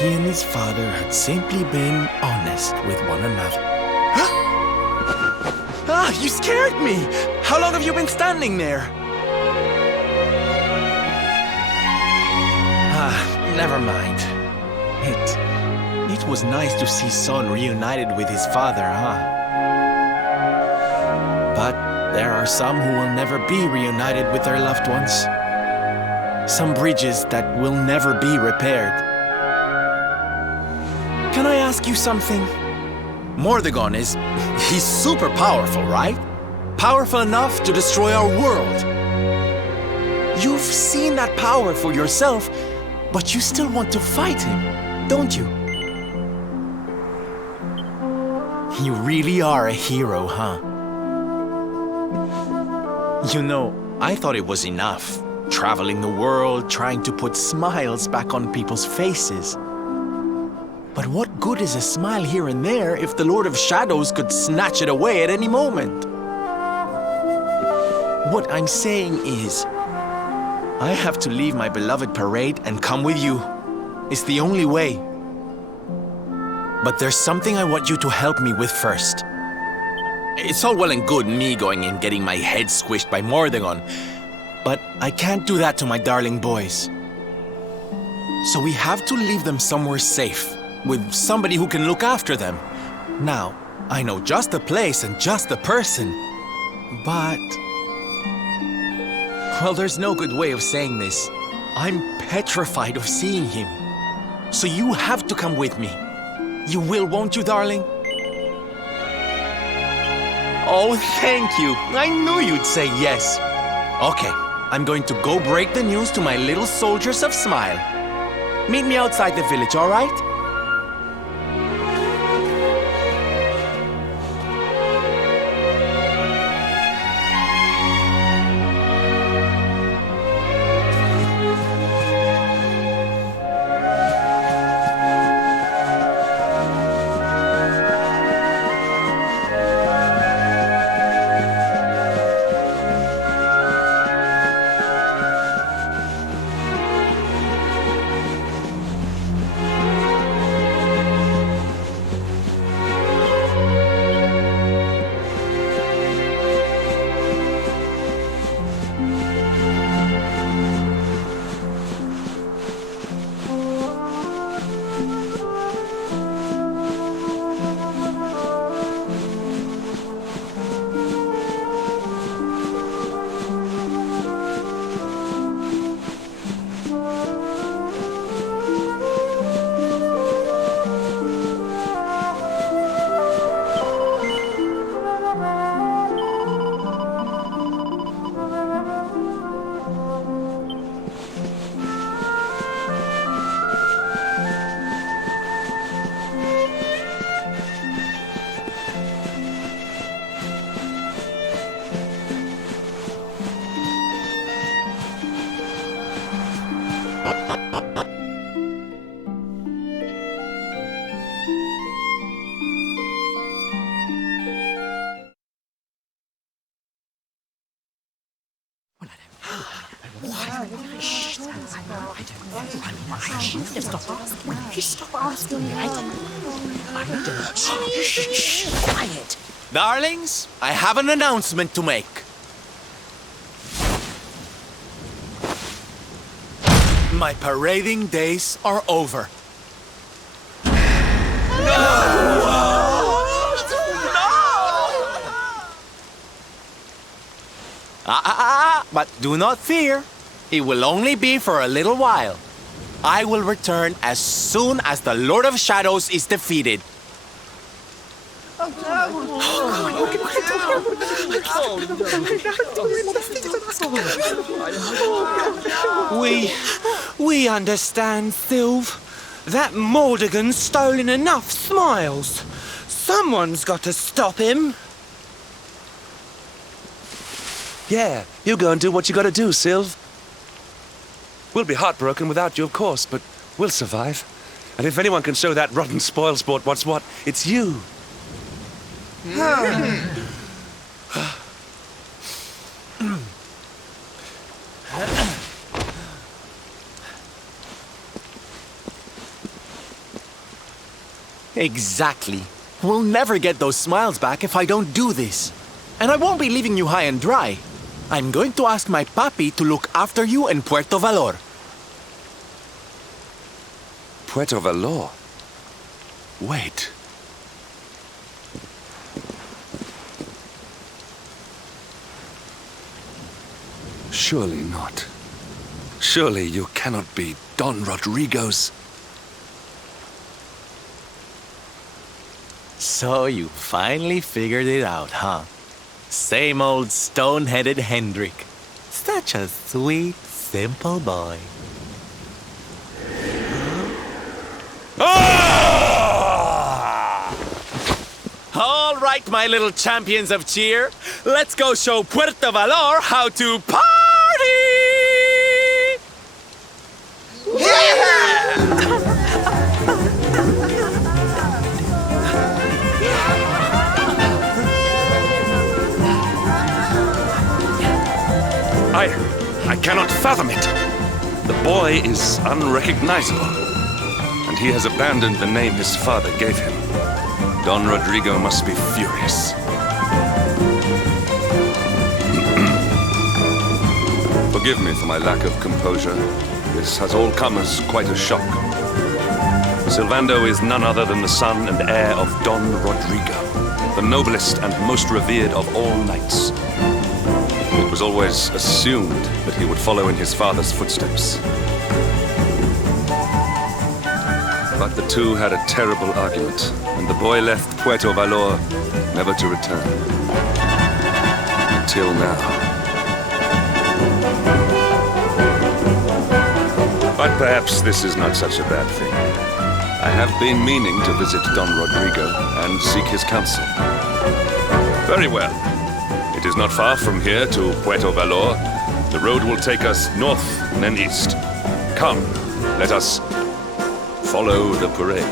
he and his father had simply been honest with one another. Ah, you scared me! How long have you been standing there? Never mind. It was nice to see Son reunited with his father, huh? But there are some who will never be reunited with their loved ones. Some bridges that will never be repaired. Can I ask you something? Mordegon he's super powerful, right? Powerful enough to destroy our world. You've seen that power for yourself, but you still want to fight him, don't you? You really are a hero, huh? You know, I thought it was enough. Traveling the world, trying to put smiles back on people's faces. But what good is a smile here and there if the Lord of Shadows could snatch it away at any moment? What I'm saying is, I have to leave my beloved parade and come with you. It's the only way. But there's something I want you to help me with first. It's all well and good me going and getting my head squished by Mordegon, but I can't do that to my darling boys. So we have to leave them somewhere safe, with somebody who can look after them. Now, I know just the place and just the person, but... Well, there's no good way of saying this. I'm petrified of seeing him. So you have to come with me. You will, won't you, darling? Oh, thank you. I knew you'd say yes. Okay, I'm going to go break the news to my little soldiers of Smile. Meet me outside the village, all right? Quiet. Darlings, I have an announcement to make. My parading days are over. But do not fear. It will only be for a little while. I will return as soon as the Lord of Shadows is defeated. We understand, Sylve. That Mordegon's stolen enough smiles. Someone's got to stop him. Yeah, you go and do what you gotta do, Sylve. We'll be heartbroken without you, of course, but we'll survive. And if anyone can show that rotten spoilsport what's what, it's you. Exactly. We'll never get those smiles back if I don't do this. And I won't be leaving you high and dry. I'm going to ask my papi to look after you in Puerto Valor. Puerto Valor? Wait. Surely not. Surely you cannot be Don Rodrigo's... So you finally figured it out, huh? Same old stone-headed Hendrik. Such a sweet, simple boy. All right, my little champions of cheer. Let's go show Puerto Valor how to party! I cannot fathom it. The boy is unrecognizable, and he has abandoned the name his father gave him. Don Rodrigo must be furious. Forgive me for my lack of composure. This has all come as quite a shock. Sylvando is none other than the son and heir of Don Rodrigo, the noblest and most revered of all knights. It was always assumed that he would follow in his father's footsteps. But the two had a terrible argument, and the boy left Puerto Valor never to return. Until now. But perhaps this is not such a bad thing. I have been meaning to visit Don Rodrigo and seek his counsel. Very well. It is not far from here to Puerto Valor. The road will take us north and then east. Come, let us follow the parade.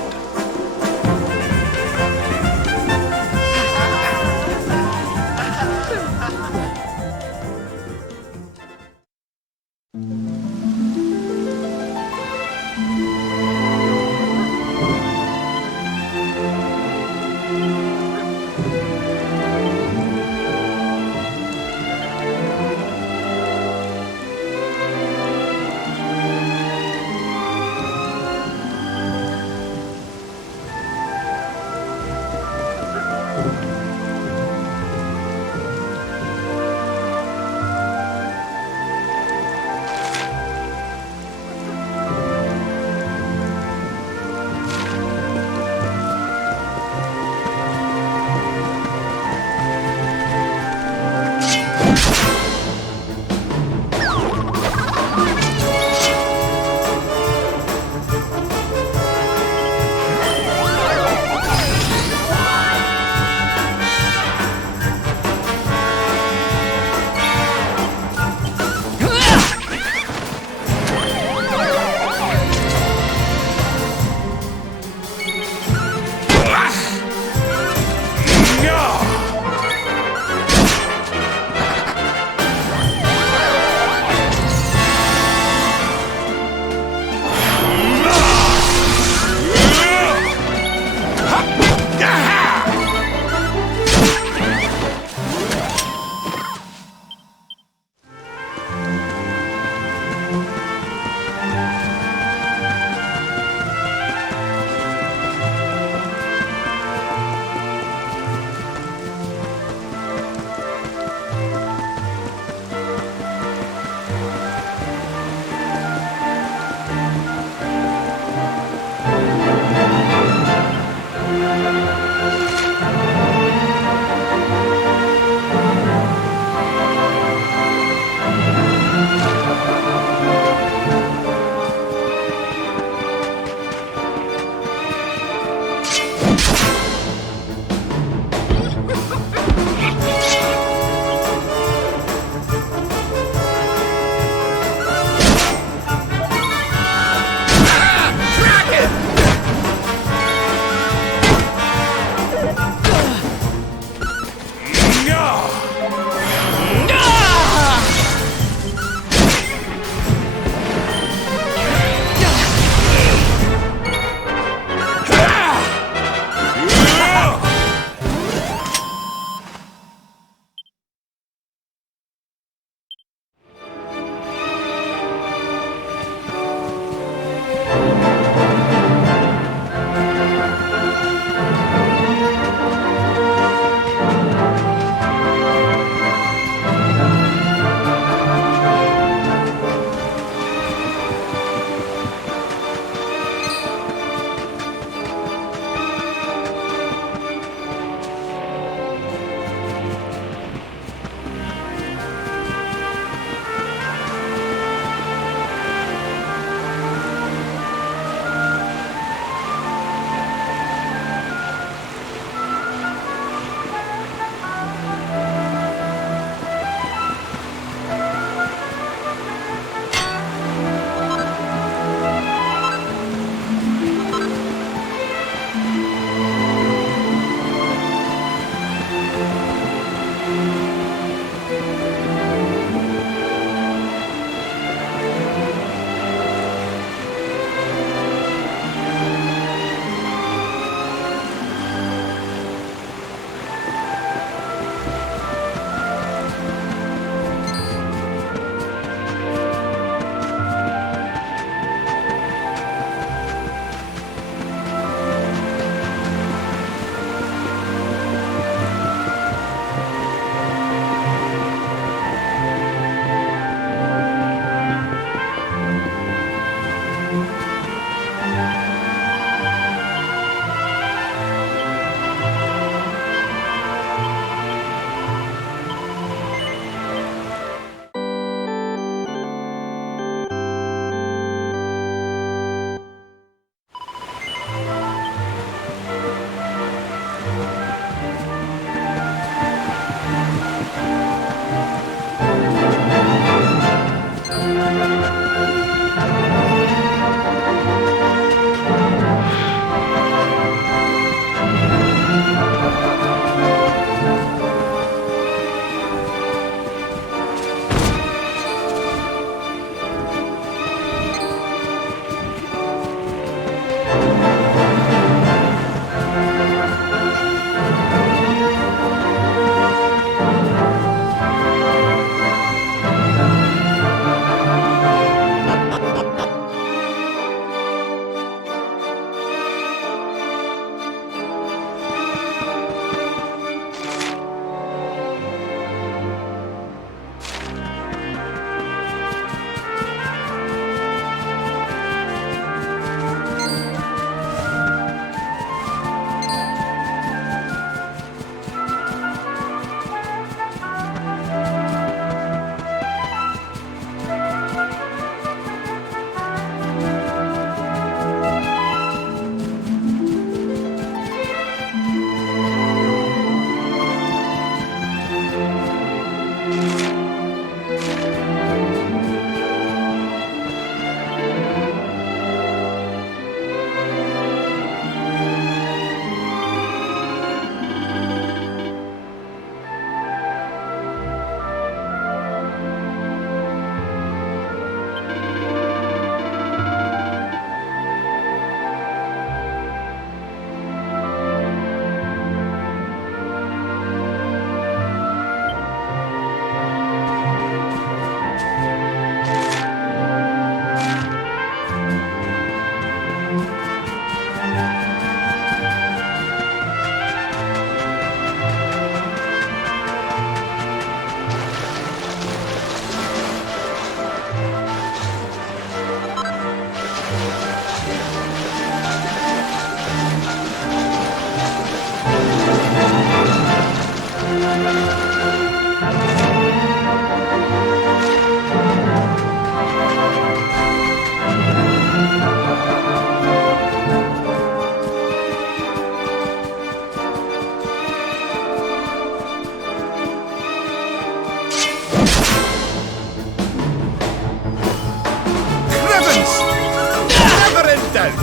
Go!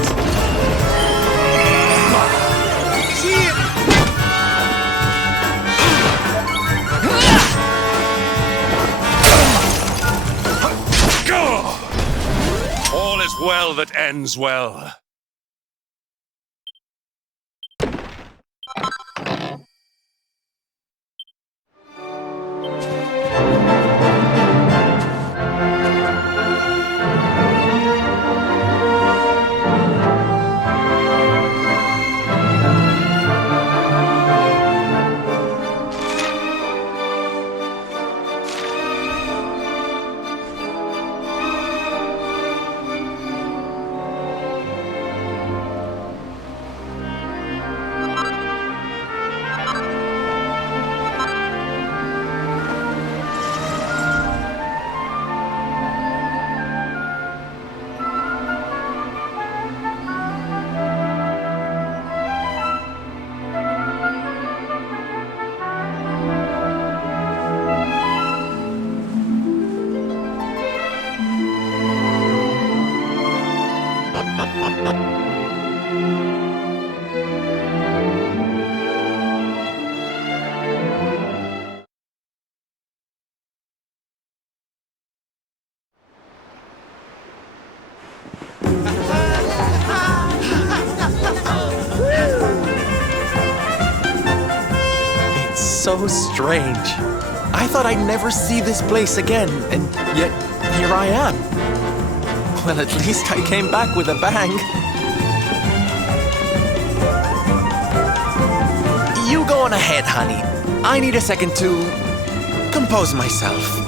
All is well that ends well. It's so strange. I thought I'd never see this place again, and yet here I am. Well, at least I came back with a bang. You go on ahead, honey. I need a second to compose myself.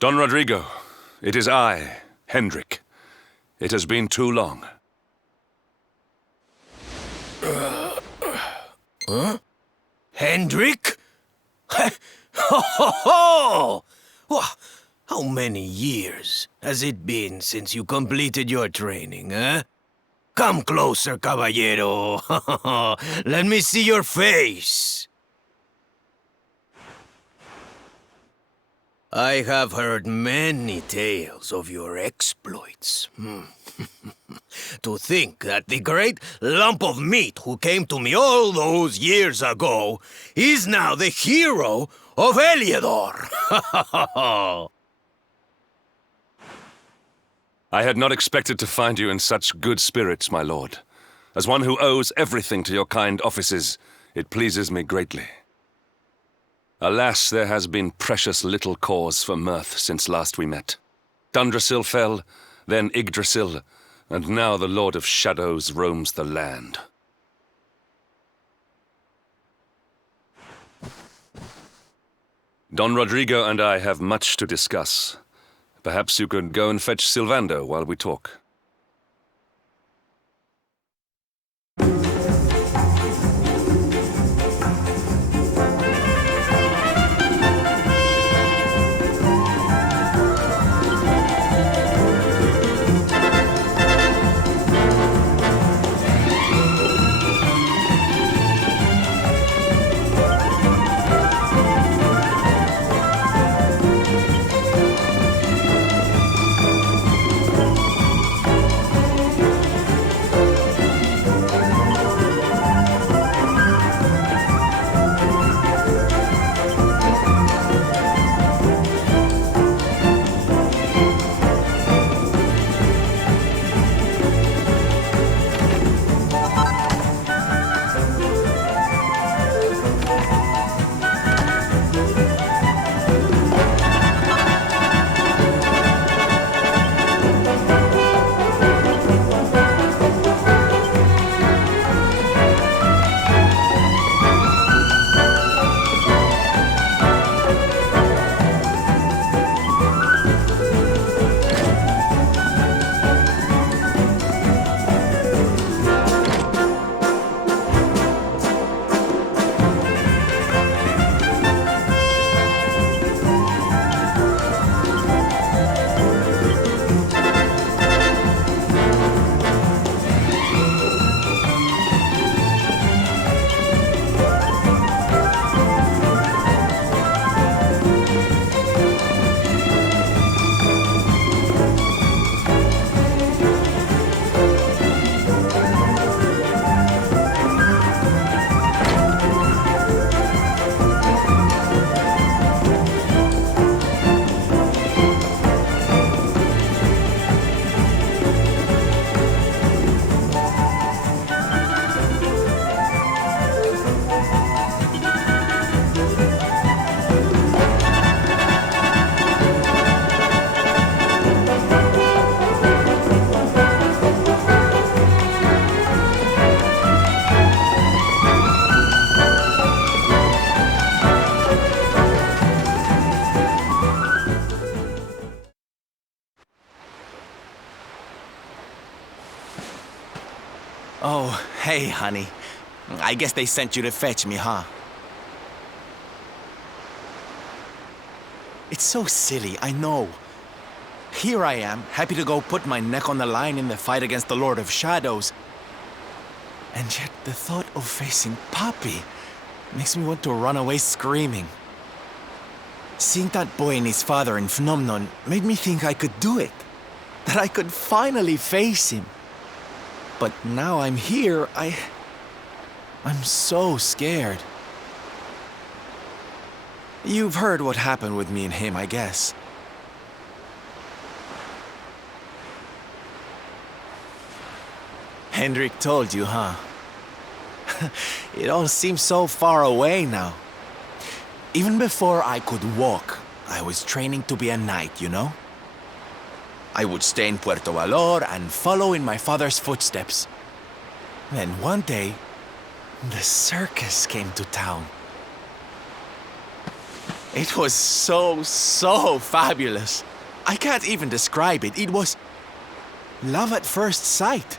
Don Rodrigo, it is I, Hendrik. It has been too long. Hendrik? Ho ho ho! Wha- How many years has it been since you completed your training, eh? Come closer, caballero. Let me see your face. I have heard many tales of your exploits. To think that the great lump of meat who came to me all those years ago is now the hero of Heliodor. I had not expected to find you in such good spirits, my lord. As one who owes everything to your kind offices, it pleases me greatly. Alas, there has been precious little cause for mirth since last we met. Dundrasil fell, then Yggdrasil, and now the Lord of Shadows roams the land. Don Rodrigo and I have much to discuss. Perhaps you could go and fetch Sylvando while we talk. Oh, hey, honey. I guess they sent you to fetch me, huh? It's so silly, I know. Here I am, happy to go put my neck on the line in the fight against the Lord of Shadows. And yet the thought of facing Papi makes me want to run away screaming. Seeing that boy and his father in Phnomnon made me think I could do it. That I could finally face him. But now I'm here, I'm so scared. You've heard what happened with me and him, I guess. Hendrik told you, huh? It all seems so far away now. Even before I could walk, I was training to be a knight, you know? I would stay in Puerto Valor and follow in my father's footsteps. Then one day, the circus came to town. It was so fabulous. I can't even describe it. It was love at first sight.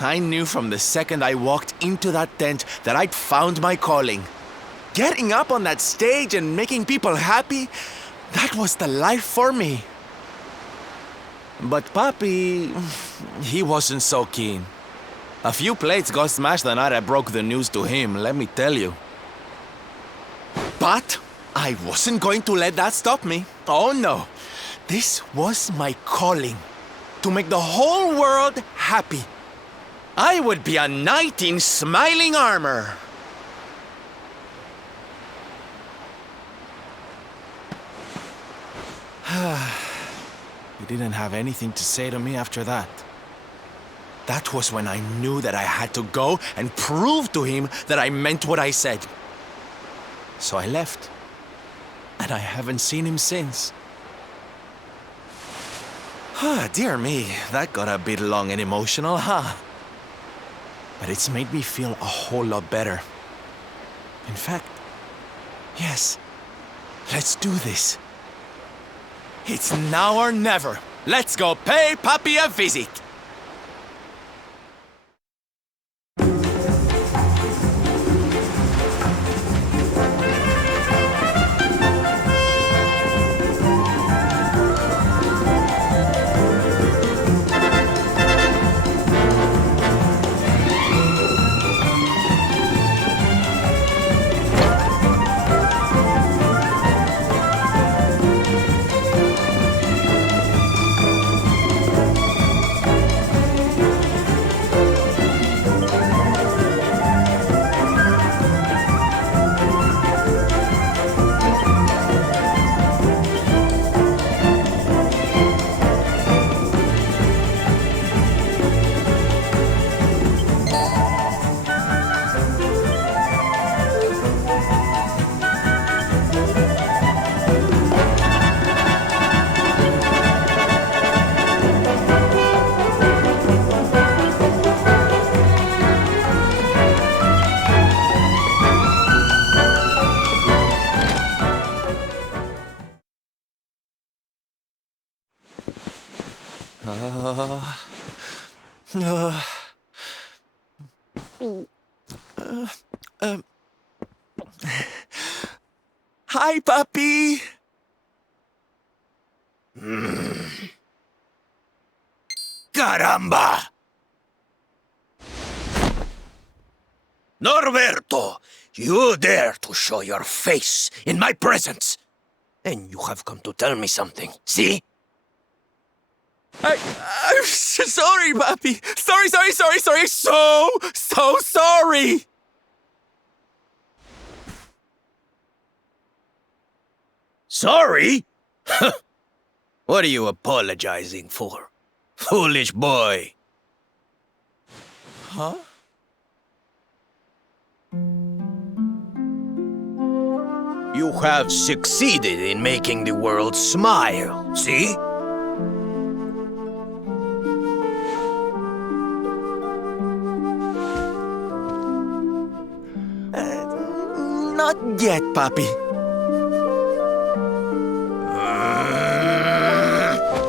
I knew from the second I walked into that tent that I'd found my calling. Getting up on that stage and making people happy, that was the life for me. But Papi, he wasn't so keen. A few plates got smashed the night I broke the news to him, let me tell you. But I wasn't going to let that stop me. Oh no. This was my calling. To make the whole world happy. I would be a knight in smiling armor. He didn't have anything to say to me after that. That was when I knew that I had to go and prove to him that I meant what I said. So I left. And I haven't seen him since. Dear me, that got a bit long and emotional, huh? But it's made me feel a whole lot better. In fact, yes, let's do this. It's now or never. Let's go pay Papi a visit. Hi, Papi. Caramba! Norberto, you dare to show your face in my presence. And you have come to tell me something, see? I'm sorry, Papi. Sorry. So sorry. Sorry? What are you apologizing for? Foolish boy. Huh? You have succeeded in making the world smile, see? Not yet, Papi.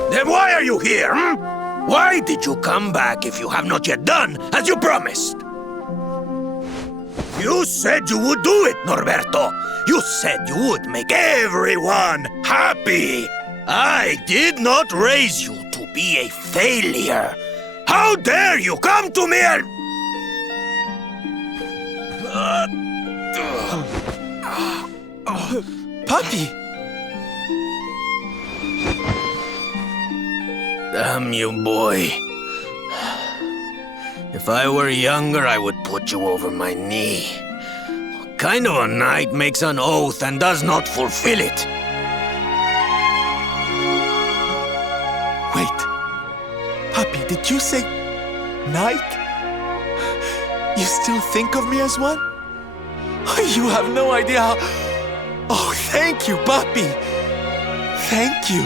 Then why are you here, Why did you come back if you have not yet done as you promised? You said you would do it, Norberto. You said you would make everyone happy. I did not raise you to be a failure. How dare you come to me and... Papi! Damn you, boy. If I were younger, I would put you over my knee. What kind of a knight makes an oath and does not fulfill it? Wait. Papi, did you say knight? You still think of me as one? You have no idea how... Oh, thank you, Papi. Thank you.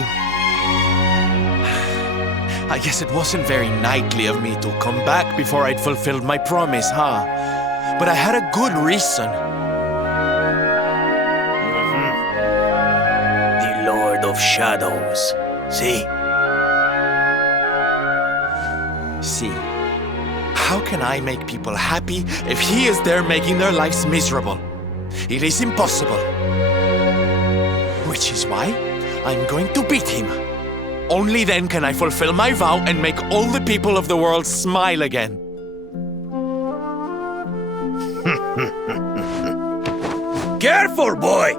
I guess it wasn't very knightly of me to come back before I'd fulfilled my promise, huh? But I had a good reason. shadows. See? See, how can I make people happy if he is there making their lives miserable? It is impossible. Which is why I'm going to beat him. Only then can I fulfill my vow and make all the people of the world smile again. Careful, boy!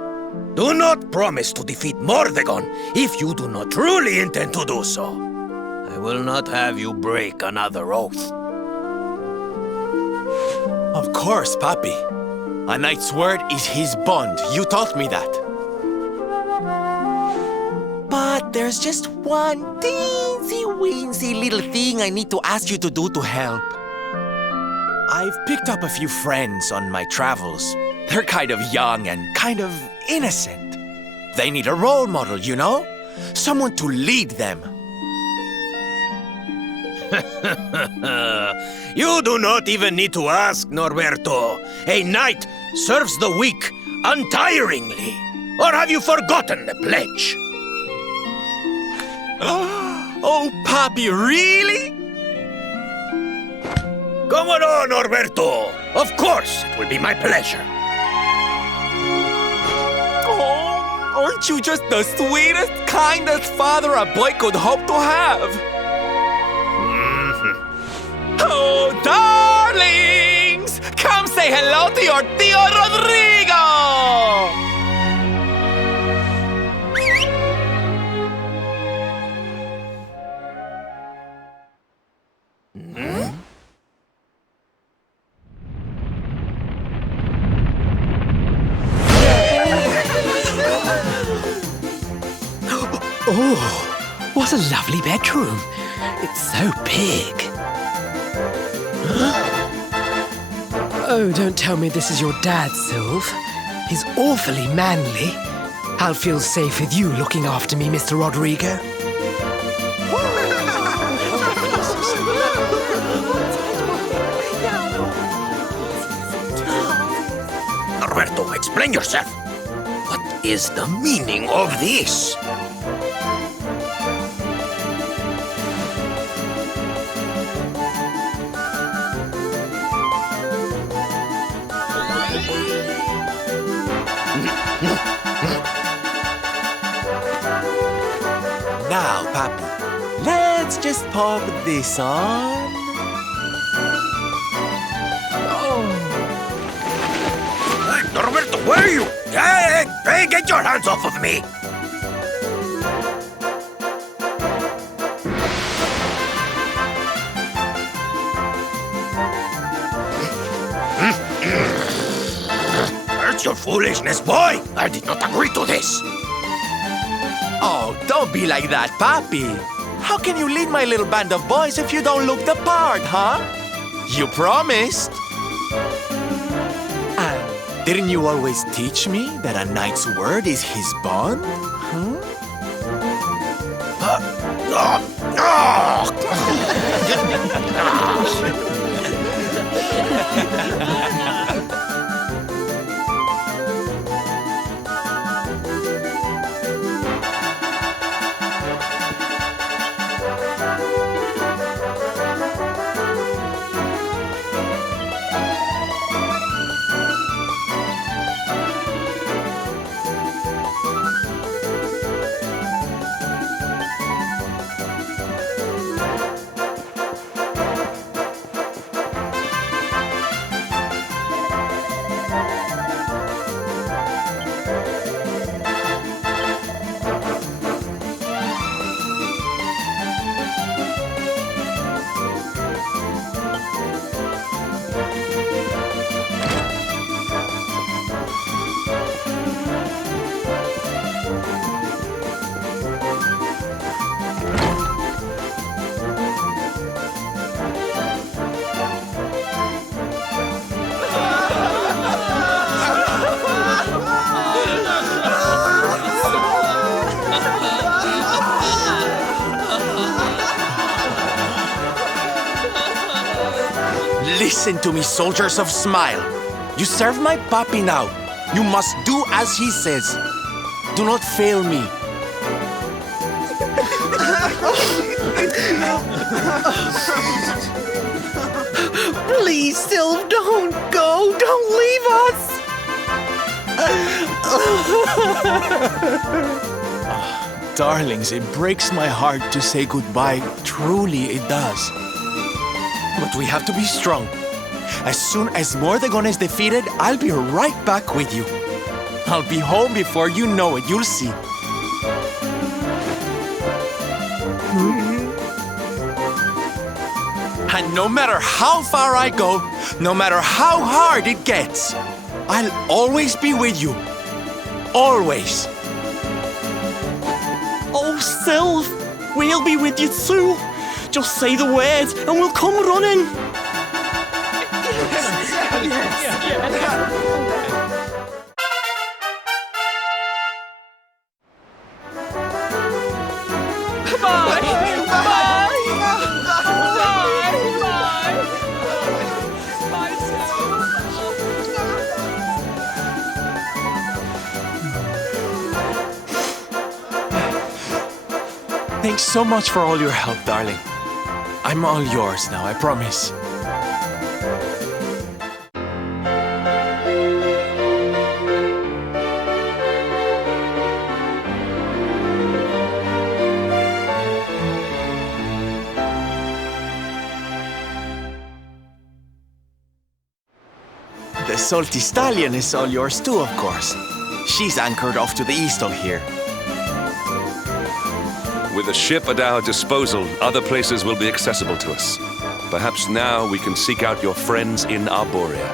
Do not promise to defeat Mordegon if you do not truly intend to do so. I will not have you break another oath. Of course, Papi. A knight's word is his bond. You taught me that. But there's just one teensy-weensy little thing I need to ask you to do to help. I've picked up a few friends on my travels. They're kind of young and kind of innocent. They need a role model, you know? Someone to lead them. You do not even need to ask, Norberto. A knight serves the weak untiringly. Or have you forgotten the pledge? Oh, Papi, really? Come on, Norberto. Of course, it will be my pleasure. Oh, aren't you just the sweetest, kindest father a boy could hope to have? Oh, darlings! Come say hello to your Tío Rodrigo! Oh, what a lovely bedroom. It's so big. Oh, don't tell me this is your dad, Sylve. He's awfully manly. I'll feel safe with you looking after me, Mr. Rodrigo. Norberto, explain yourself. What is the meaning of this? Now, Papi, let's just pop this on. Hey, Norberto, where are you? Hey, get your hands off of me! Where's your foolishness, boy? I did not agree to this. Oh, don't be like that, Papi. How can you lead my little band of boys if you don't look the part, huh? You promised. And didn't you always teach me that a knight's word is his bond? Listen to me, soldiers of Smile. You serve my Papi now. You must do as he says. Do not fail me. Please, Sylv, don't go. Don't leave us. Darlings, it breaks my heart to say goodbye. Truly, it does. But we have to be strong. As soon as Mordegon is defeated, I'll be right back with you. I'll be home before you know it. You'll see. And no matter how far I go, no matter how hard it gets, I'll always be with you. Always. Oh, Sylv, we'll be with you too. Just say the words and we'll come running. Thanks so much for all your help, darling. I'm all yours now, I promise. The Salty Stallion is all yours too, of course. She's anchored off to the east of here. With a ship at our disposal, other places will be accessible to us. Perhaps now we can seek out your friends in Arborea.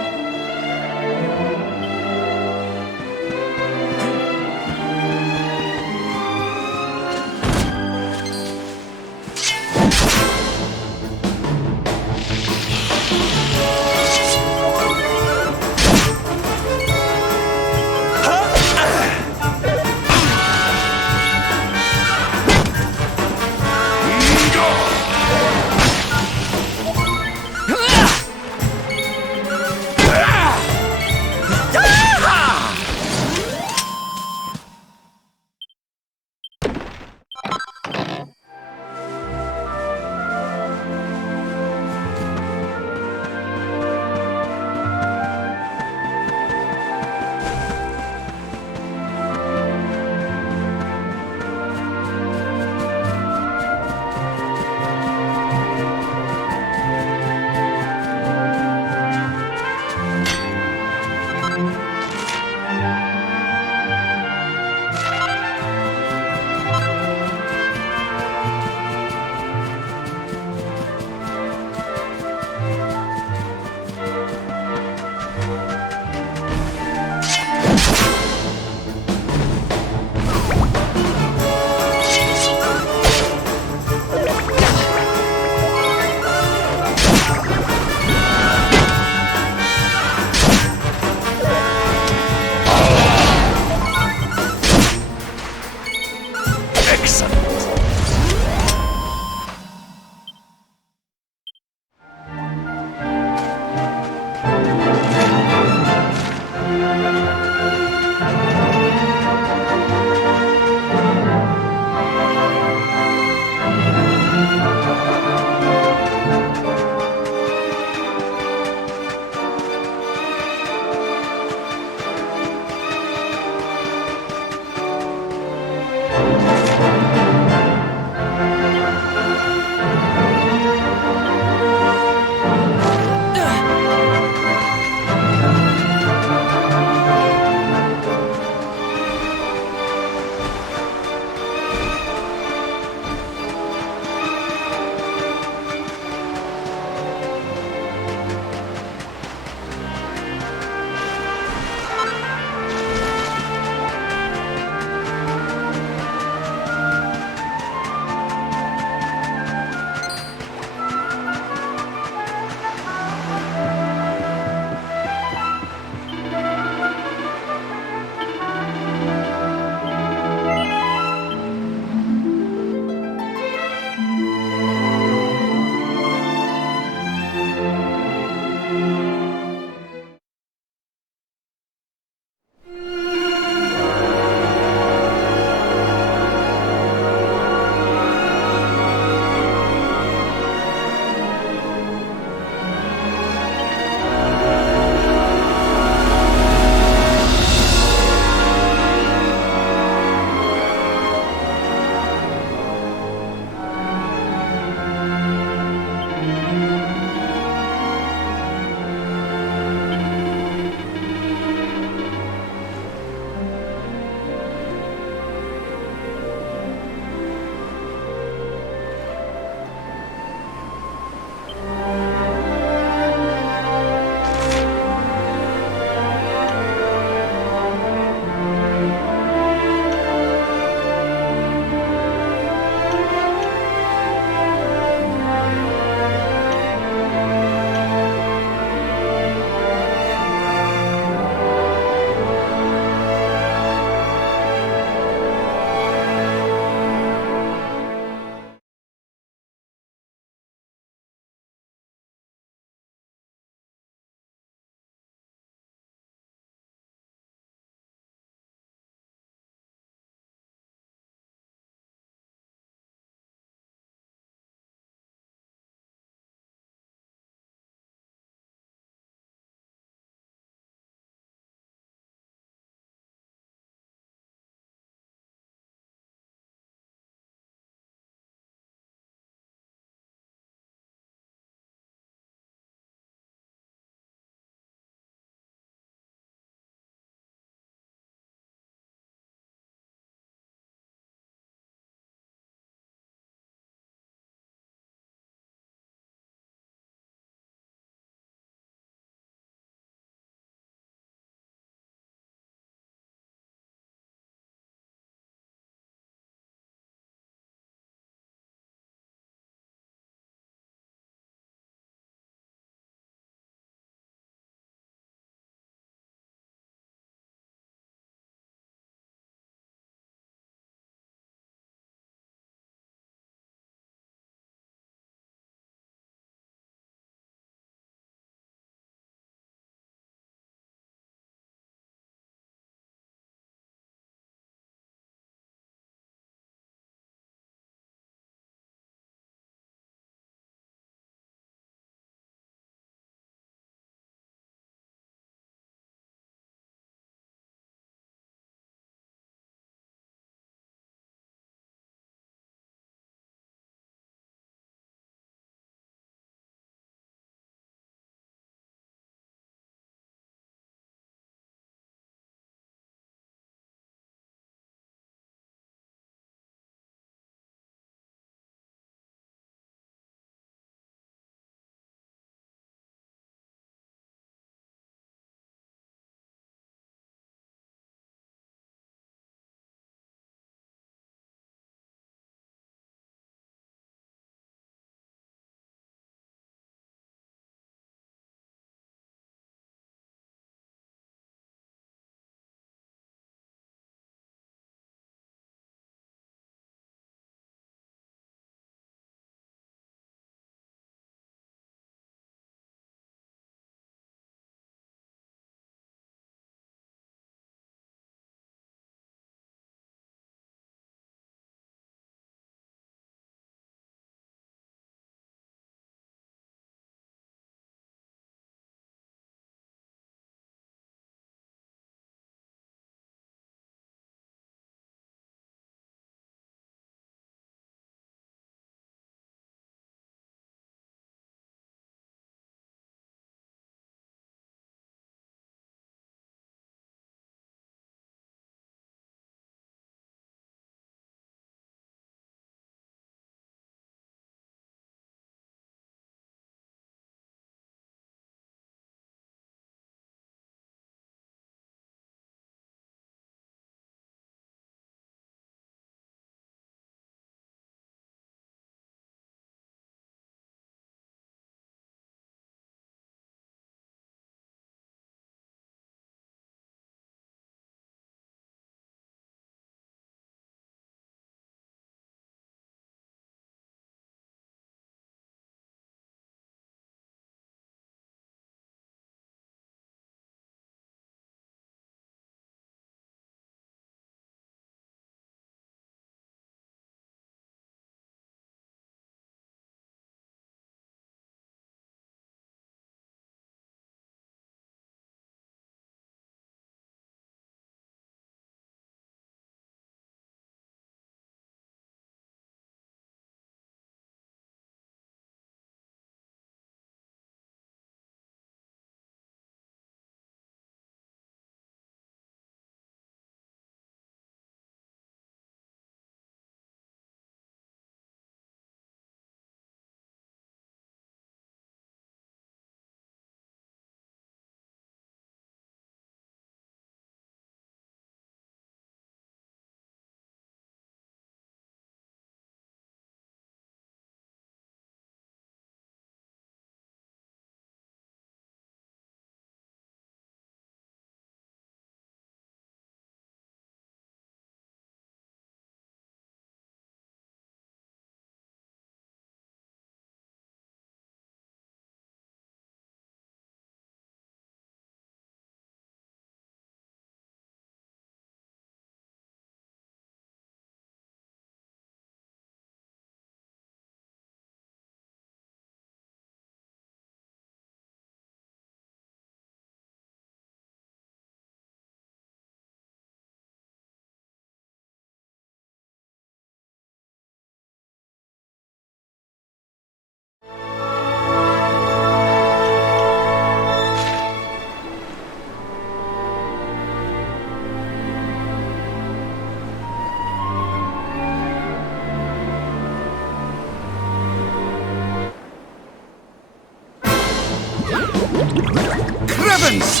Heavens!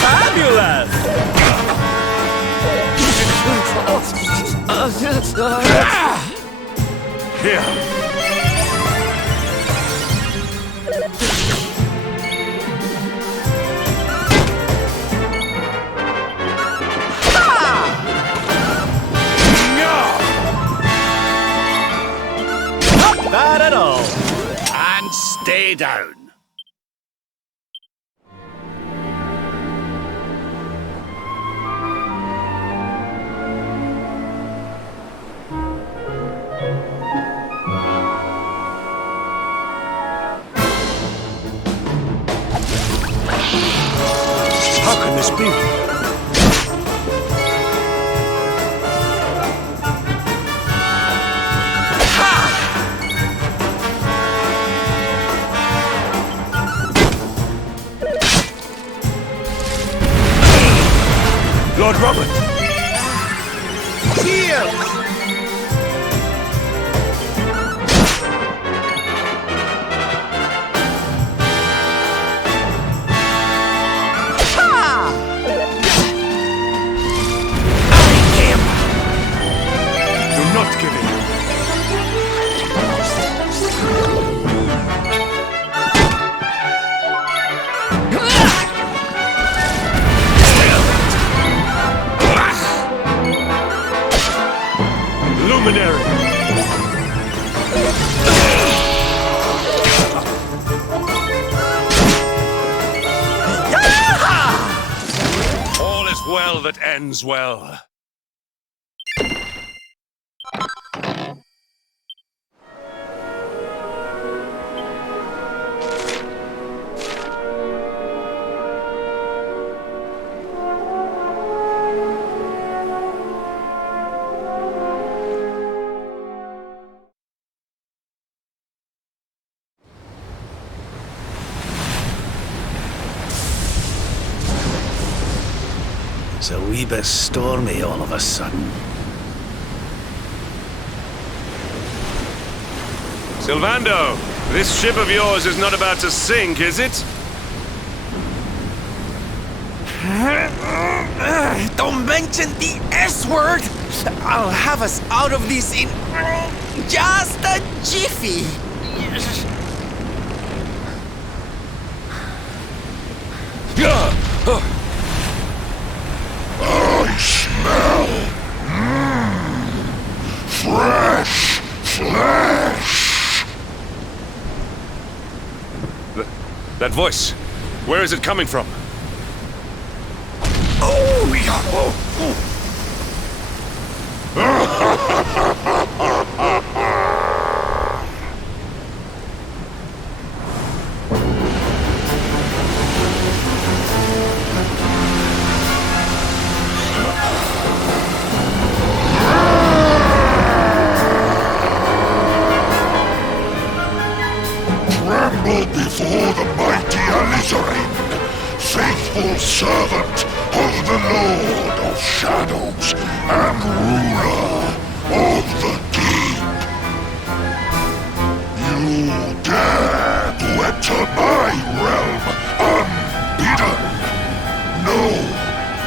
Fabulous! Here. Bad at all. And stay down. How can this be? Lord Robert! Do not give in. Luminary! All is well that ends well. It's a wee bit stormy all of a sudden. Sylvando, this ship of yours is not about to sink, is it? Don't mention the S word! I'll have us out of this in just a jiffy! I smell fresh flesh. That voice, where is it coming from? Oh, yeah. Tremble before the mighty Alizarin, faithful servant of the Lord of Shadows and ruler of the deep. You dare to enter my realm unbidden. Know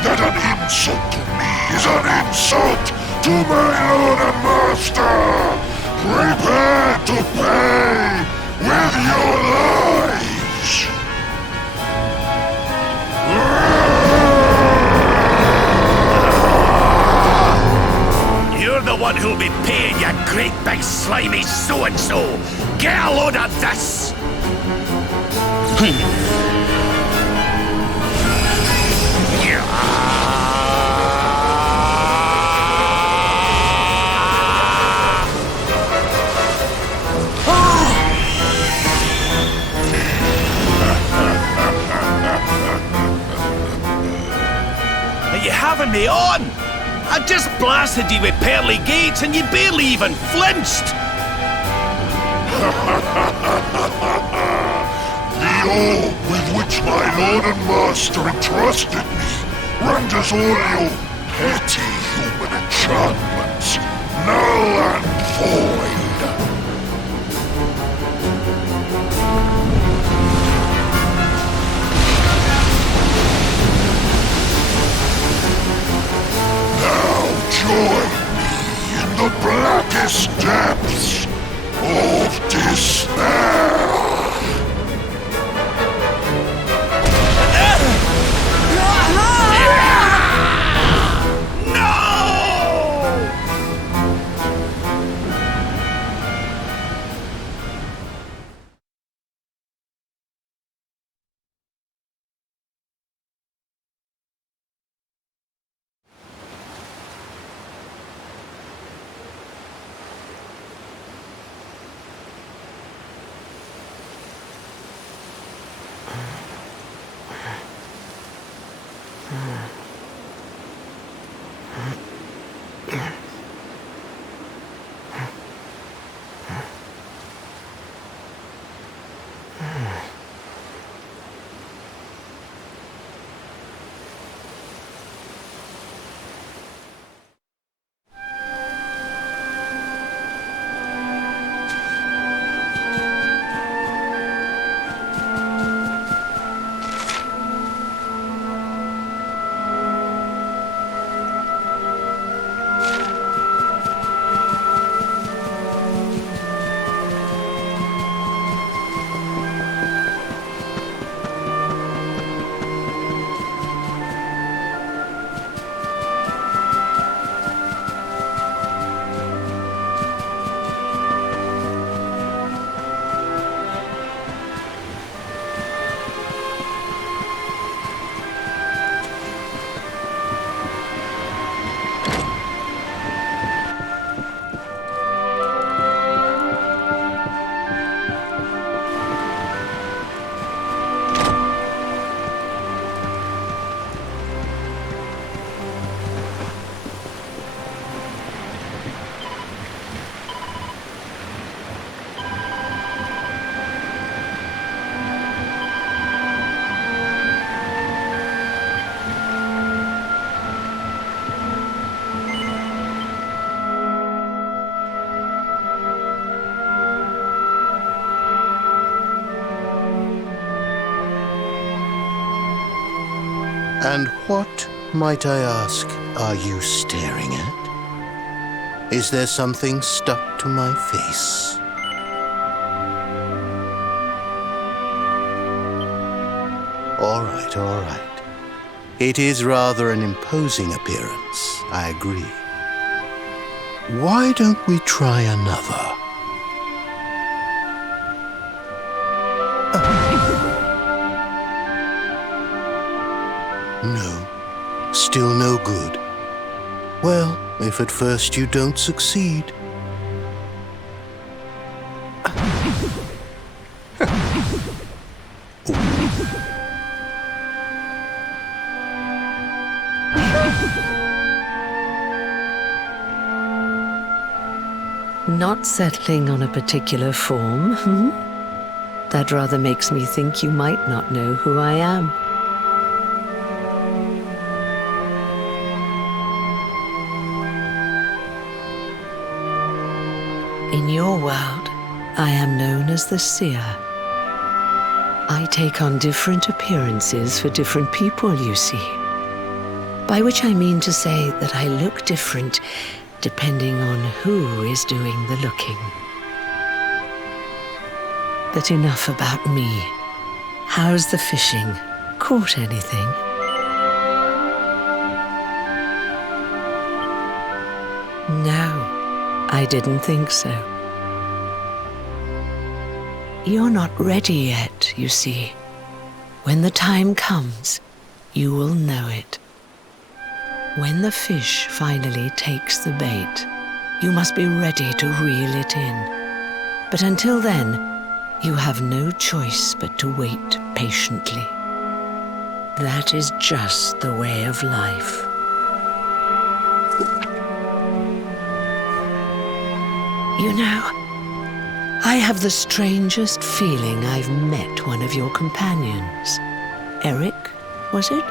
that an insult to me is an insult to my lord and master. Prepare to pay with your lives. You're the one who'll be paying, you great big slimy so-and-so. Get a load of this! Are you having me on? I just blasted you with pearly gates and you barely even flinched! The orb with which my lord and master entrusted me renders all your petty human enchantments null and void. Now join me in the blackest depths of despair. And what, might I ask, are you staring at? Is there something stuck to my face? All right, all right. It is rather an imposing appearance, I agree. Why don't we try another? No, still no good. Well, if at first you don't succeed. Not settling on a particular form, hmm? That rather makes me think you might not know who I am. In your world, I am known as the Seer. I take on different appearances for different people, you see. By which I mean to say that I look different depending on who is doing the looking. But enough about me. How's the fishing? Caught anything? No, I didn't think so. You're not ready yet, you see. When the time comes, you will know it. When the fish finally takes the bait, you must be ready to reel it in. But until then, you have no choice but to wait patiently. That is just the way of life. You know, I have the strangest feeling I've met one of your companions. Eric, was it?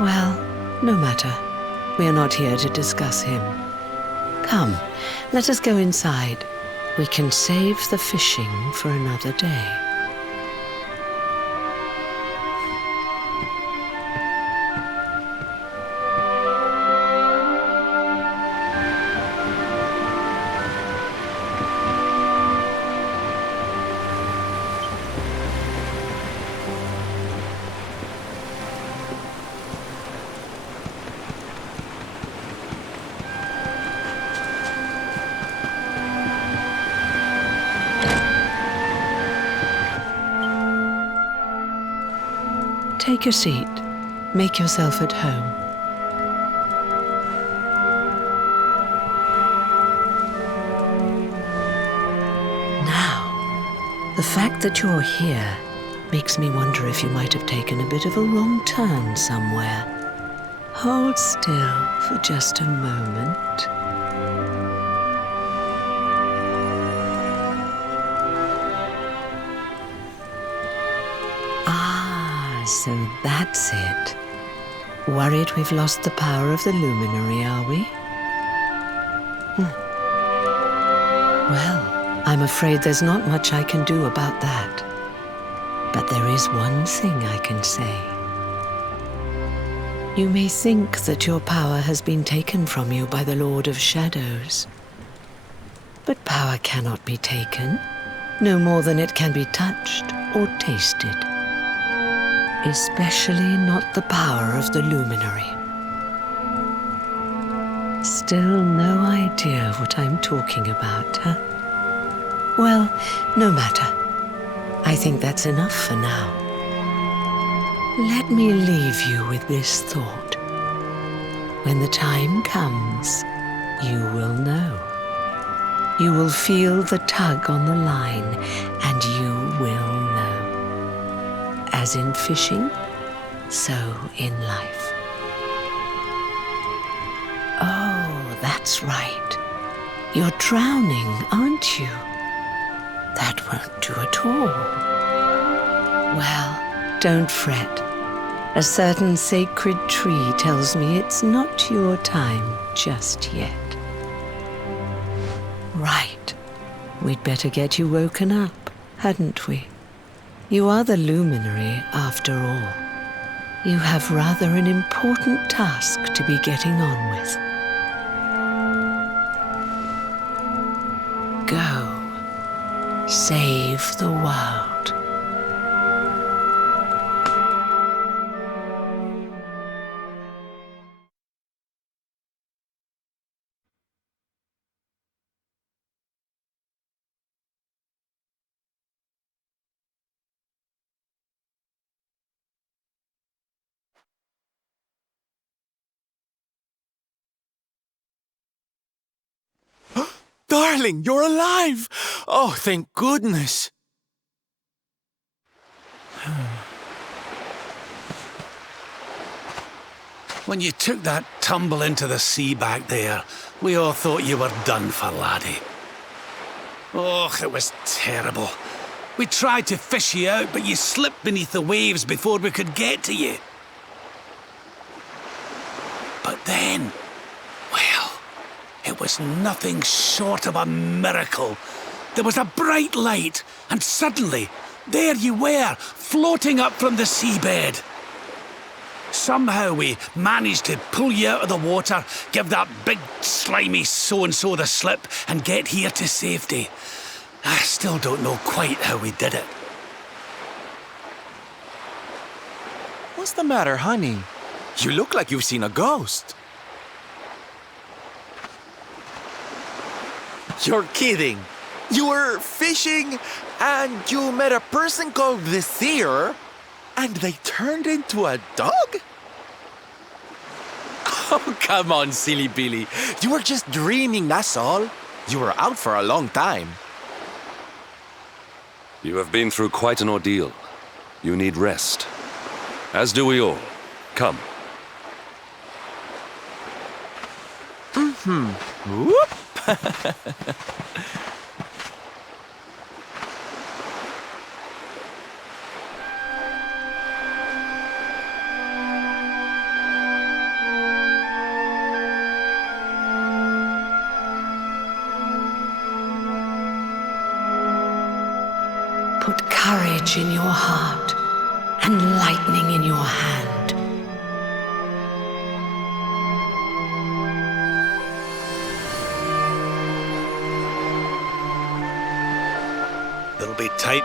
Well, no matter. We are not here to discuss him. Come, let us go inside. We can save the fishing for another day. Take a seat. Make yourself at home. Now, the fact that you're here makes me wonder if you might have taken a bit of a wrong turn somewhere. Hold still for just a moment. So that's it. Worried we've lost the power of the luminary, are we? Well, I'm afraid there's not much I can do about that. But there is one thing I can say. You may think that your power has been taken from you by the Lord of Shadows. But power cannot be taken, no more than it can be touched or tasted. Especially not the power of the luminary. Still no idea what I'm talking about, huh? Well, no matter. I think that's enough for now. Let me leave you with this thought. When the time comes, you will know. You will feel the tug on the line, and you will know. As in fishing, so in life. Oh, that's right. You're drowning, aren't you? That won't do at all. Well, don't fret. A certain sacred tree tells me it's not your time just yet. Right. We'd better get you woken up, hadn't we? You are the luminary, after all. You have rather an important task to be getting on with. Go. Save the world. Darling, you're alive! Oh, thank goodness! When you took that tumble into the sea back there, we all thought you were done for, laddie. Oh, it was terrible. We tried to fish you out, but you slipped beneath the waves before we could get to you. But then, well, it was nothing short of a miracle. There was a bright light, and suddenly, there you were, floating up from the seabed. Somehow we managed to pull you out of the water, give that big, slimy so-and-so the slip, and get here to safety. I still don't know quite how we did it. What's the matter, honey? You look like you've seen a ghost. You're kidding. You were fishing and you met a person called the Seer and they turned into a dog? Oh, come on, silly Billy. You were just dreaming, that's all. You were out for a long time. You have been through quite an ordeal. You need rest. As do we all. Come. Whoop! Put courage in your heart and lightning in your hand. It'll be tight.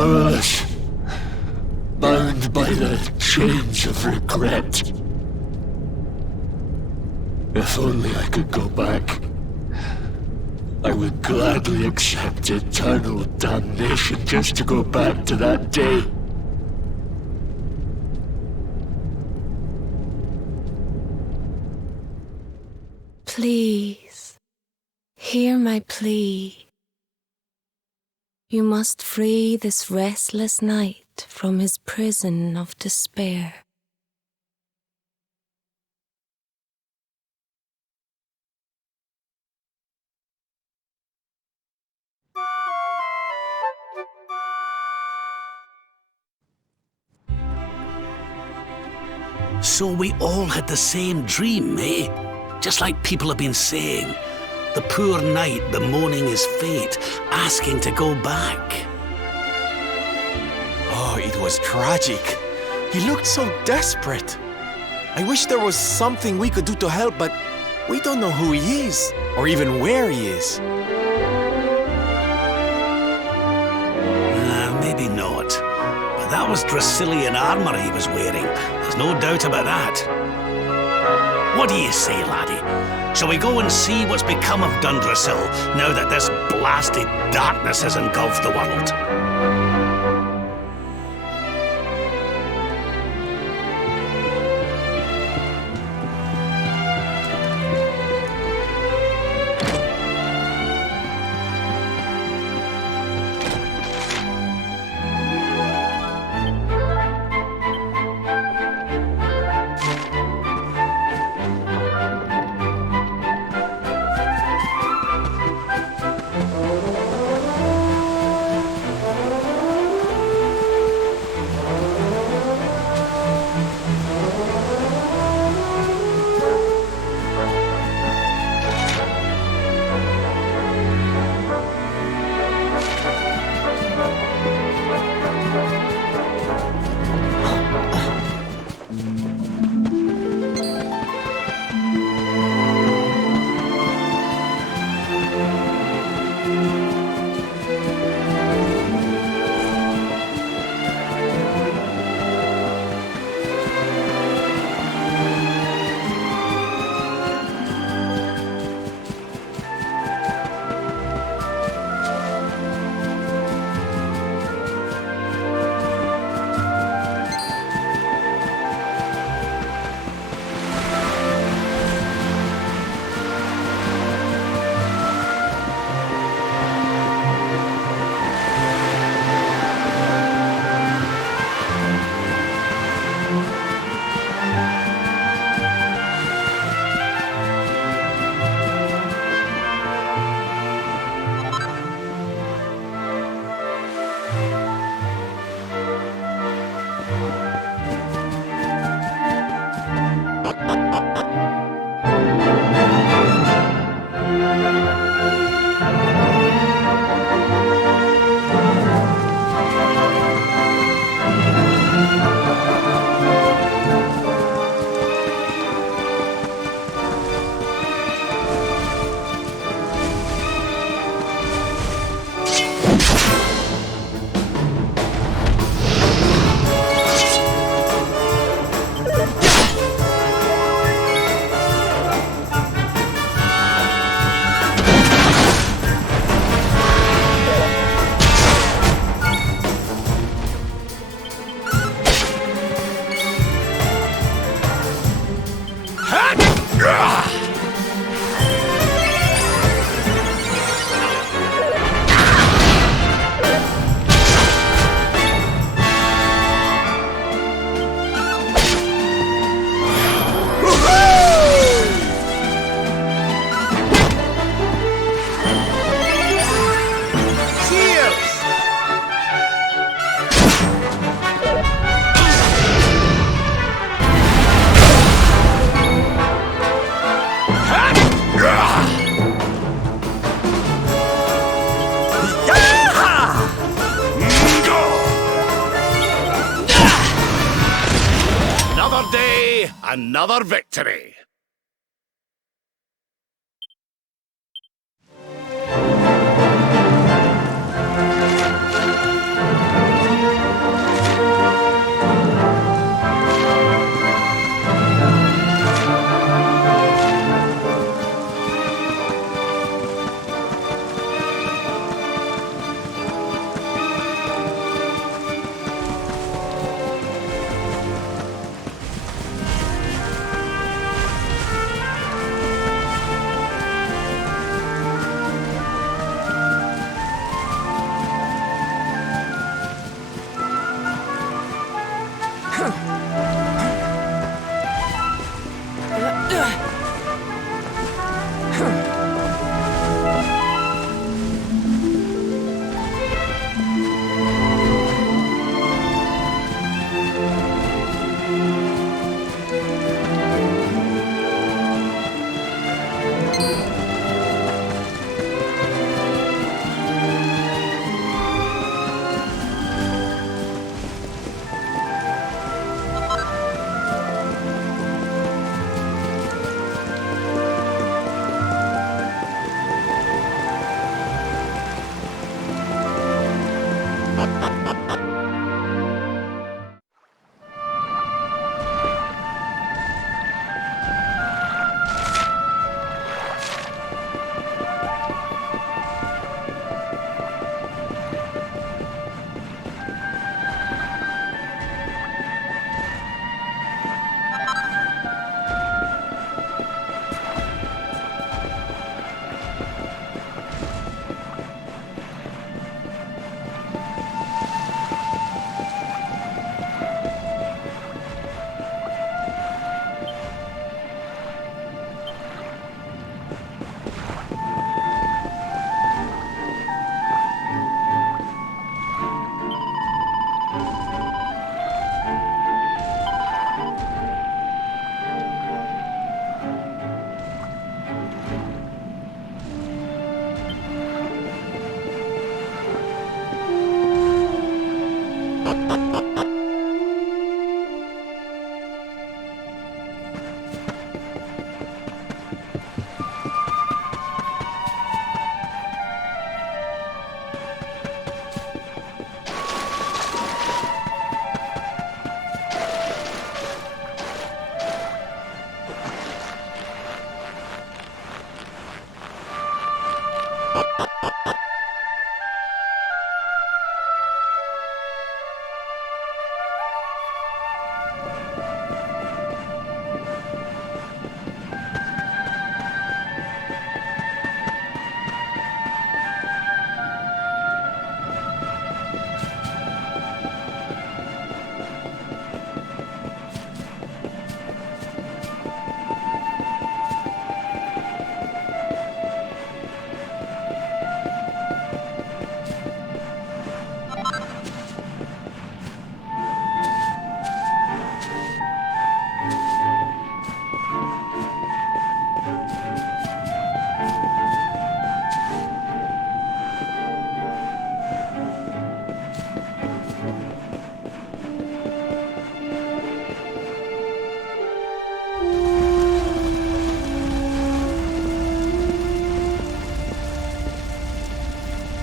powerless, bound by the chains of regret. If only I could go back, I would gladly accept eternal damnation just to go back to that day. Please, hear my plea. You must free this restless knight from his prison of despair. So we all had the same dream, eh? Just like people have been saying. The poor knight bemoaning his fate, asking to go back. Oh, it was tragic. He looked so desperate. I wish there was something we could do to help, but we don't know who he is, or even where he is. Maybe not. But that was Dracilian armor he was wearing. There's no doubt about that. What do you say, laddie? Shall we go and see what's become of Dundrasil now that this blasted darkness has engulfed the world? Another victory!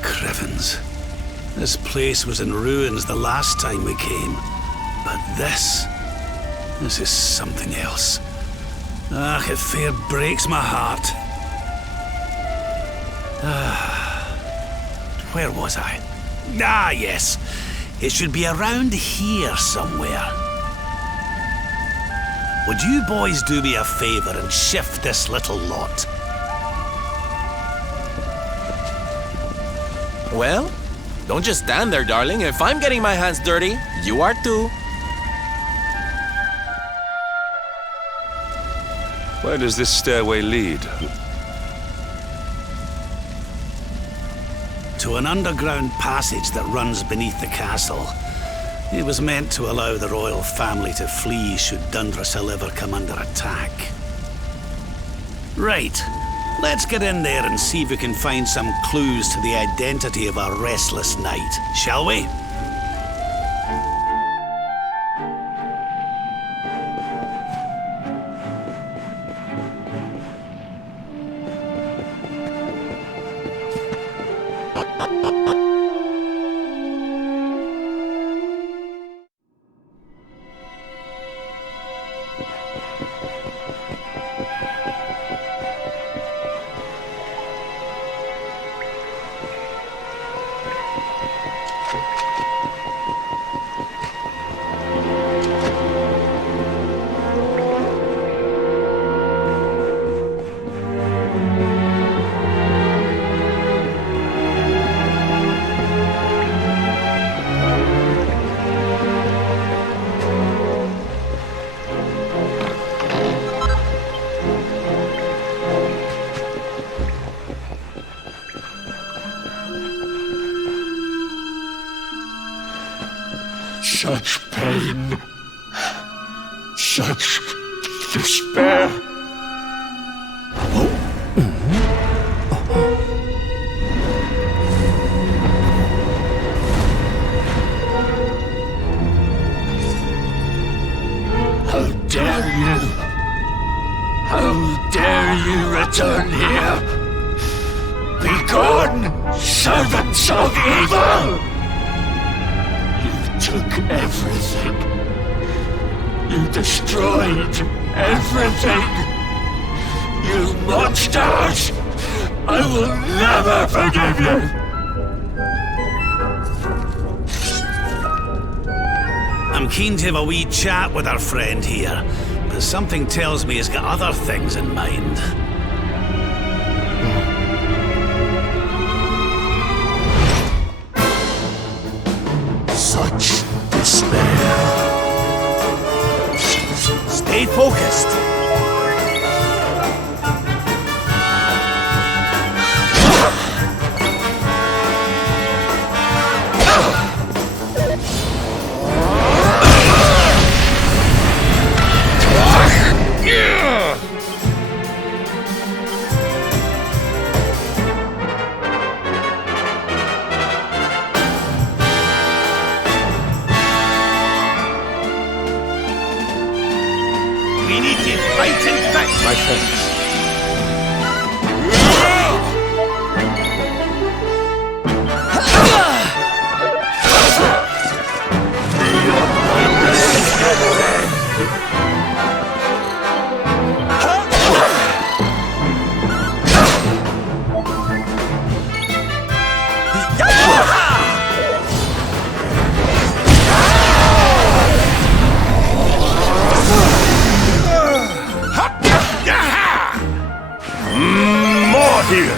Crevens. This place was in ruins the last time we came. But this is something else. Ah, it fair breaks my heart. Where was I? Ah, yes. It should be around here somewhere. Would you boys do me a favor and shift this little lot? Well, don't just stand there, darling. If I'm getting my hands dirty, you are too. Where does this stairway lead? To an underground passage that runs beneath the castle. It was meant to allow the royal family to flee should Dundrasil ever come under attack. Right. Let's get in there and see if we can find some clues to the identity of our restless knight, shall we? Such pain, such despair. How dare you? How dare you return here? Begone, servants of evil! You took everything. You destroyed everything. You monsters! I will never forgive you! I'm keen to have a wee chat with our friend here, but something tells me he's got other things in mind. Such despair. Stay focused. We need to fight and fight! My thanks. More here!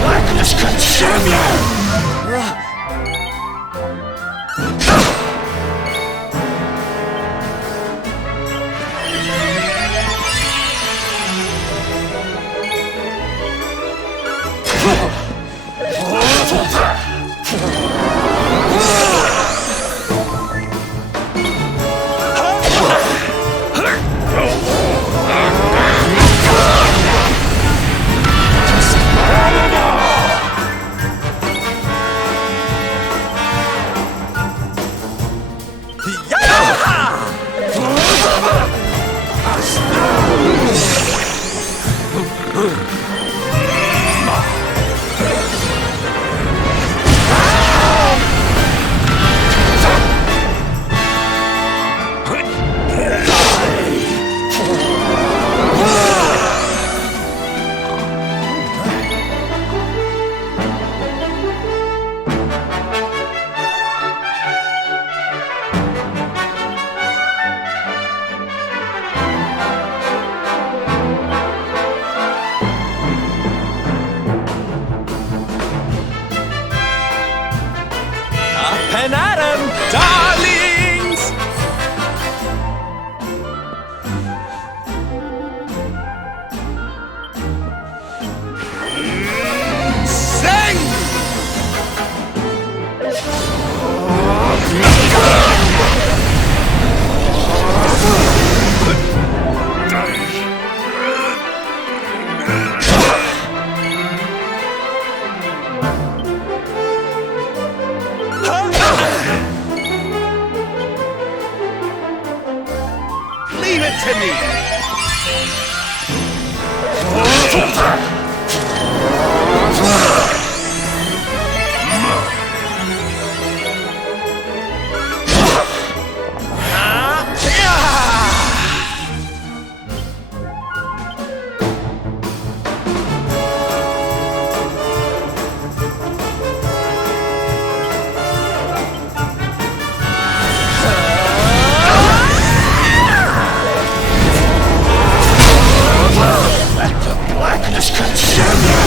Blackness consume you! And Adam, darlings! Sing! Leave it to me! Blackness consume you!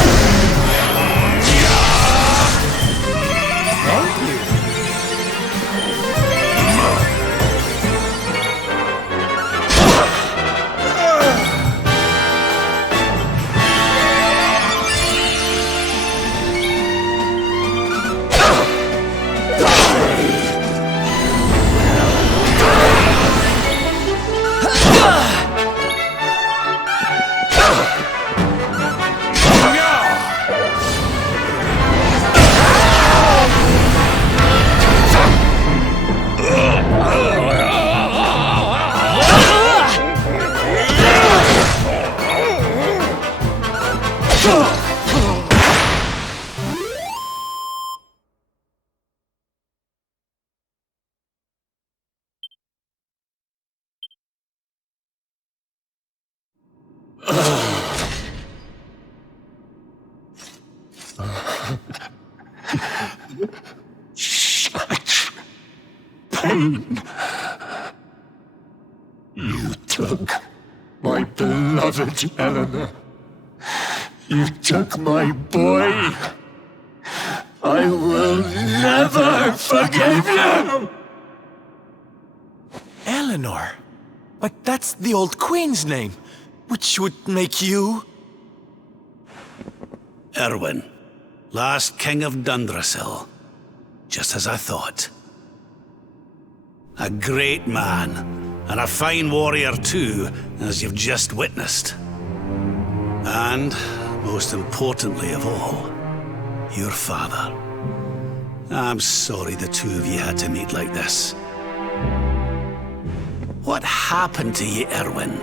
Such pain. You took my beloved Eleanor. You took my boy. I will never forgive you! Eleanor? But that's the old queen's name, which would make you... Erwin, last king of Dundrasil. Just as I thought. A great man, and a fine warrior too, as you've just witnessed. And, most importantly of all, your father. I'm sorry the two of you had to meet like this. What happened to you, Erwin?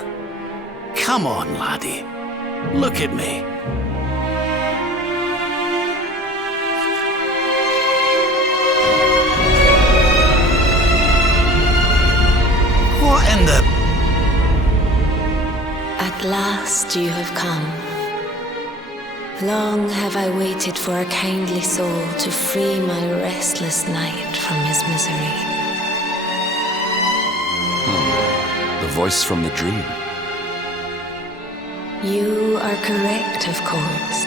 Come on, laddie. Look at me. What in the... At last you have come. Long have I waited for a kindly soul to free my restless knight from his misery. The voice from the dream. You are correct, of course.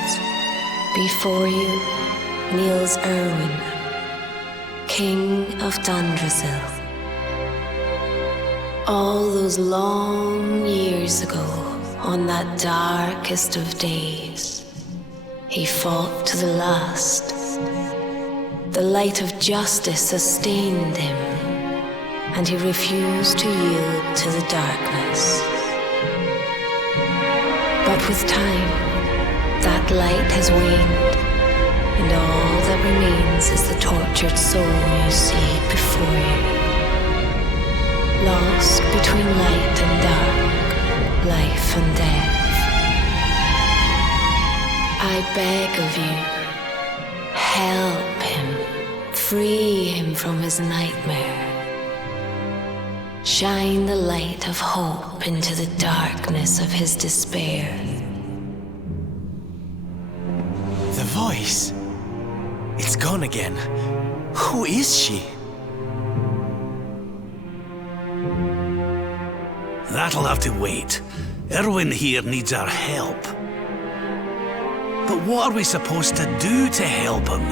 Before you kneels Erwin, King of Dundrasil. All those long years ago, on that darkest of days, he fought to the last. The light of justice sustained him, and he refused to yield to the darkness. But with time, that light has waned, and all that remains is the tortured soul you see before you. Lost between light and dark, life and death. I beg of you, help him, free him from his nightmare. Shine the light of hope into the darkness of his despair. The voice. It's gone again. Who is she? That'll have to wait. Erwin here needs our help. But what are we supposed to do to help him?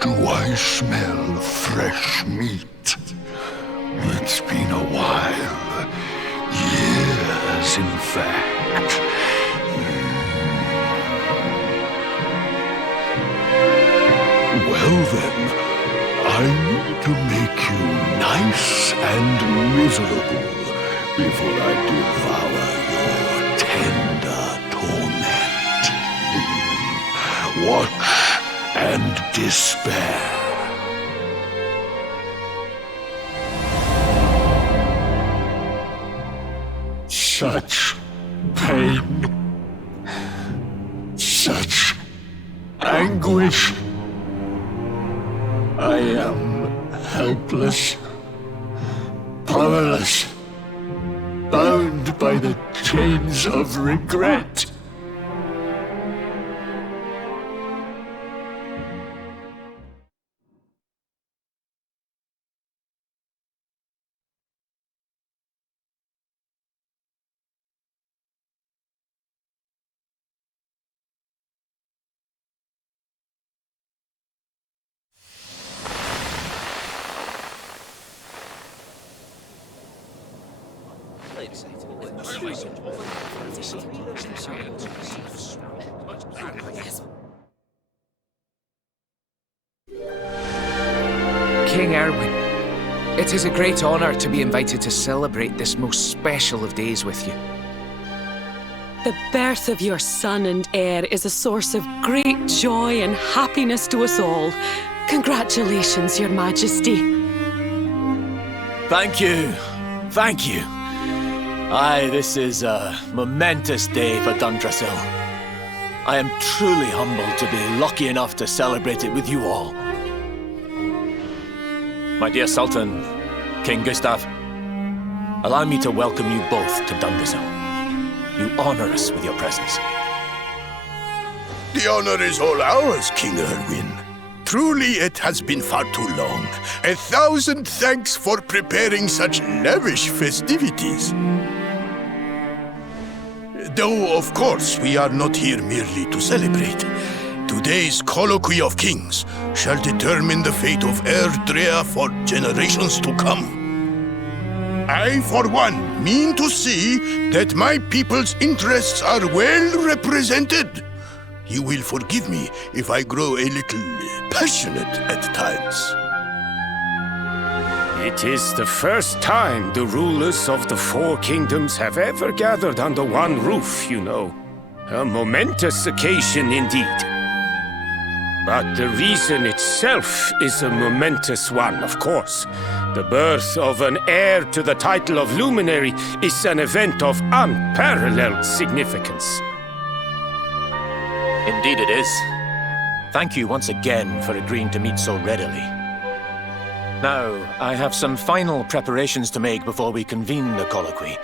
Do I smell fresh meat? It's been a while. Years, in fact. Well then, I need to make you nice and miserable before I devour your tender torment. Watch and despair. Such pain, such anguish. I am helpless, powerless, bound by the chains of regret. King Erwin, it is a great honor to be invited to celebrate this most special of days with you. The birth of your son and heir is a source of great joy and happiness to us all. Congratulations, Your Majesty. Thank you. Thank you. Aye, this is a momentous day for Dundrasil. I am truly humbled to be lucky enough to celebrate it with you all. My dear Sultan, King Gustav, allow me to welcome you both to Dungezel. You honor us with your presence. The honor is all ours, King Erwin. Truly, it has been far too long. 1,000 thanks for preparing such lavish festivities. Though, of course, we are not here merely to celebrate. Today's Colloquy of Kings shall determine the fate of Erdrea for generations to come. I, for one, mean to see that my people's interests are well represented. You will forgive me if I grow a little passionate at times. It is the first time the rulers of the Four Kingdoms have ever gathered under one roof, you know. A momentous occasion indeed. But the reason itself is a momentous one, of course. The birth of an heir to the title of Luminary is an event of unparalleled significance. Indeed it is. Thank you once again for agreeing to meet so readily. Now, I have some final preparations to make before we convene the colloquy.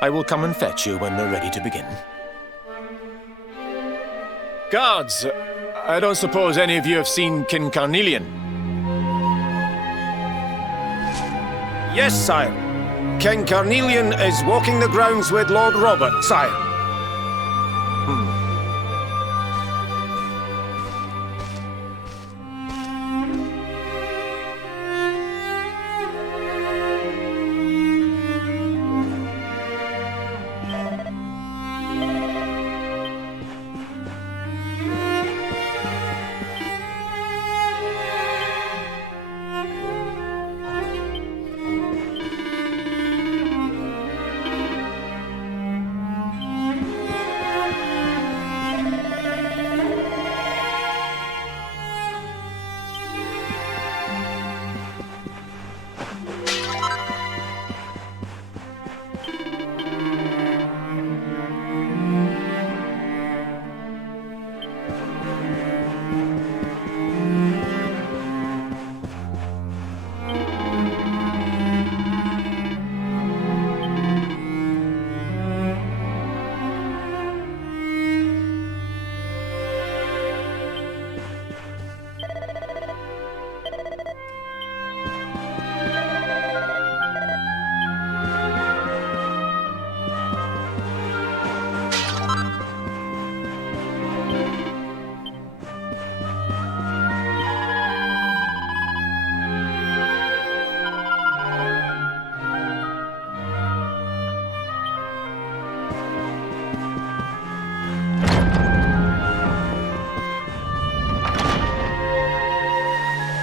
I will come and fetch you when we're ready to begin. Guards, I don't suppose any of you have seen King Carnelian? Yes, sire. King Carnelian is walking the grounds with Lord Robert, sire.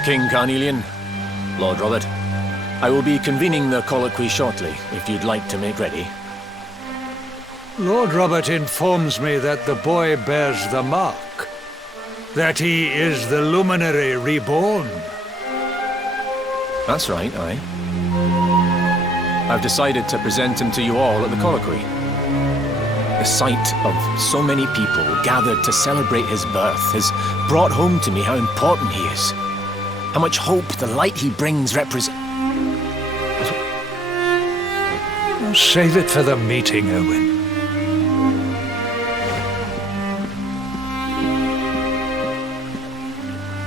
King Carnelian, Lord Robert, I will be convening the colloquy shortly, if you'd like to make ready. Lord Robert informs me that the boy bears the mark. That he is the Luminary reborn. That's right, aye. I've decided to present him to you all at the colloquy. The sight of so many people gathered to celebrate his birth has brought home to me how important he is. How much hope the light he brings represents. Save it for the meeting, Owen.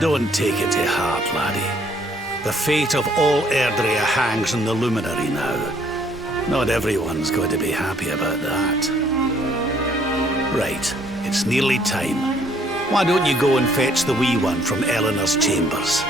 Don't take it to heart, laddie. The fate of all Erdrea hangs in the Luminary now. Not everyone's going to be happy about that. Right, it's nearly time. Why don't you go and fetch the wee one from Eleanor's chambers?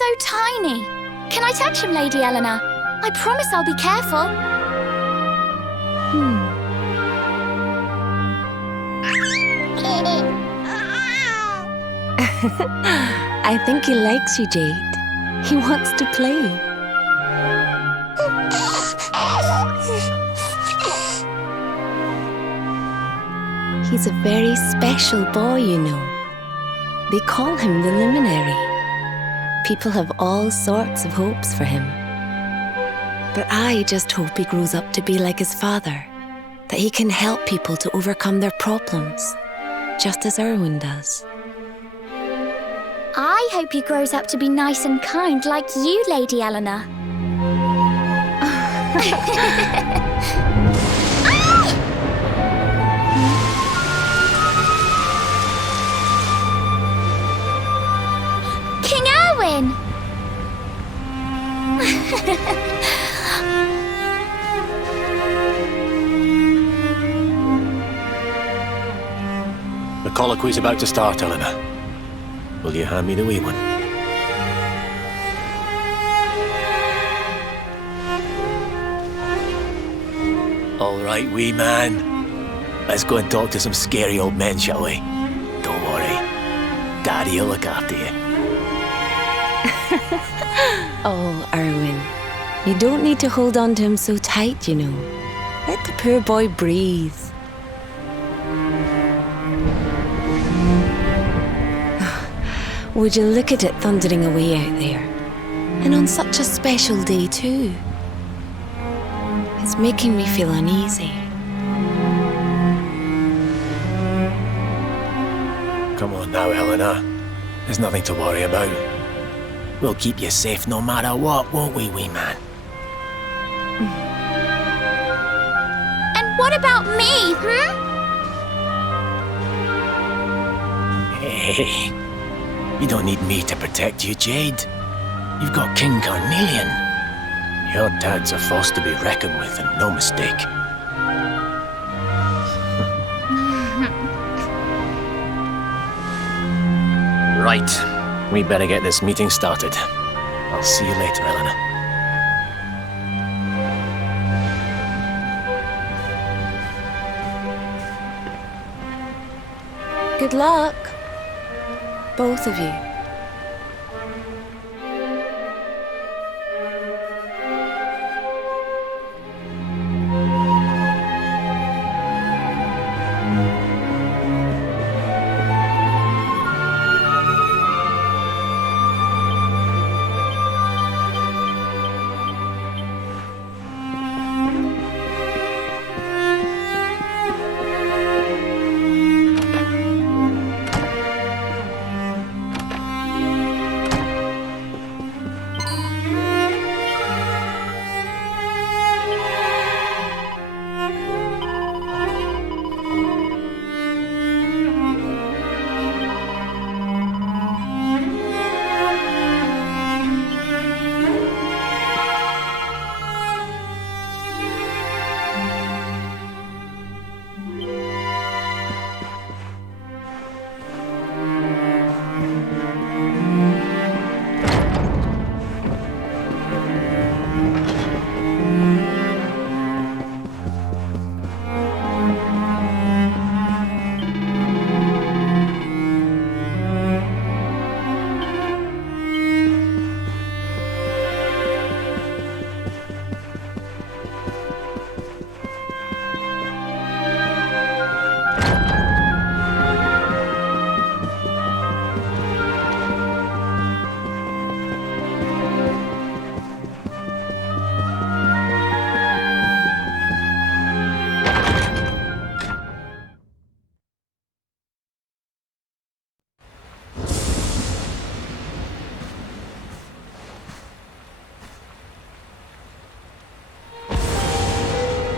so tiny. Can I touch him, Lady Eleanor? I promise I'll be careful. I think he likes you, Jade. He wants to play. He's a very special boy, you know. They call him the Luminary. People have all sorts of hopes for him. But I just hope he grows up to be like his father, that he can help people to overcome their problems, just as Erwin does. I hope he grows up to be nice and kind like you, Lady Eleanor. King Erwin! The colloquy's about to start, Eleanor. Will you hand me the wee one? All right, wee man. Let's go and talk to some scary old men, shall we? Don't worry. Daddy'll look after you. Oh, Erwin, you don't need to hold on to him so tight, you know. Let the poor boy breathe. Would you look at it thundering away out there? And on such a special day, too. It's making me feel uneasy. Come on now, Eleanor. There's nothing to worry about. We'll keep you safe no matter what, won't we, wee man? And what about me, Hey, you don't need me to protect you, Jade. You've got King Carnelian. Your dad's a force to be reckoned with, and no mistake. Right. We better get this meeting started. I'll see you later, Eleanor. Good luck, both of you.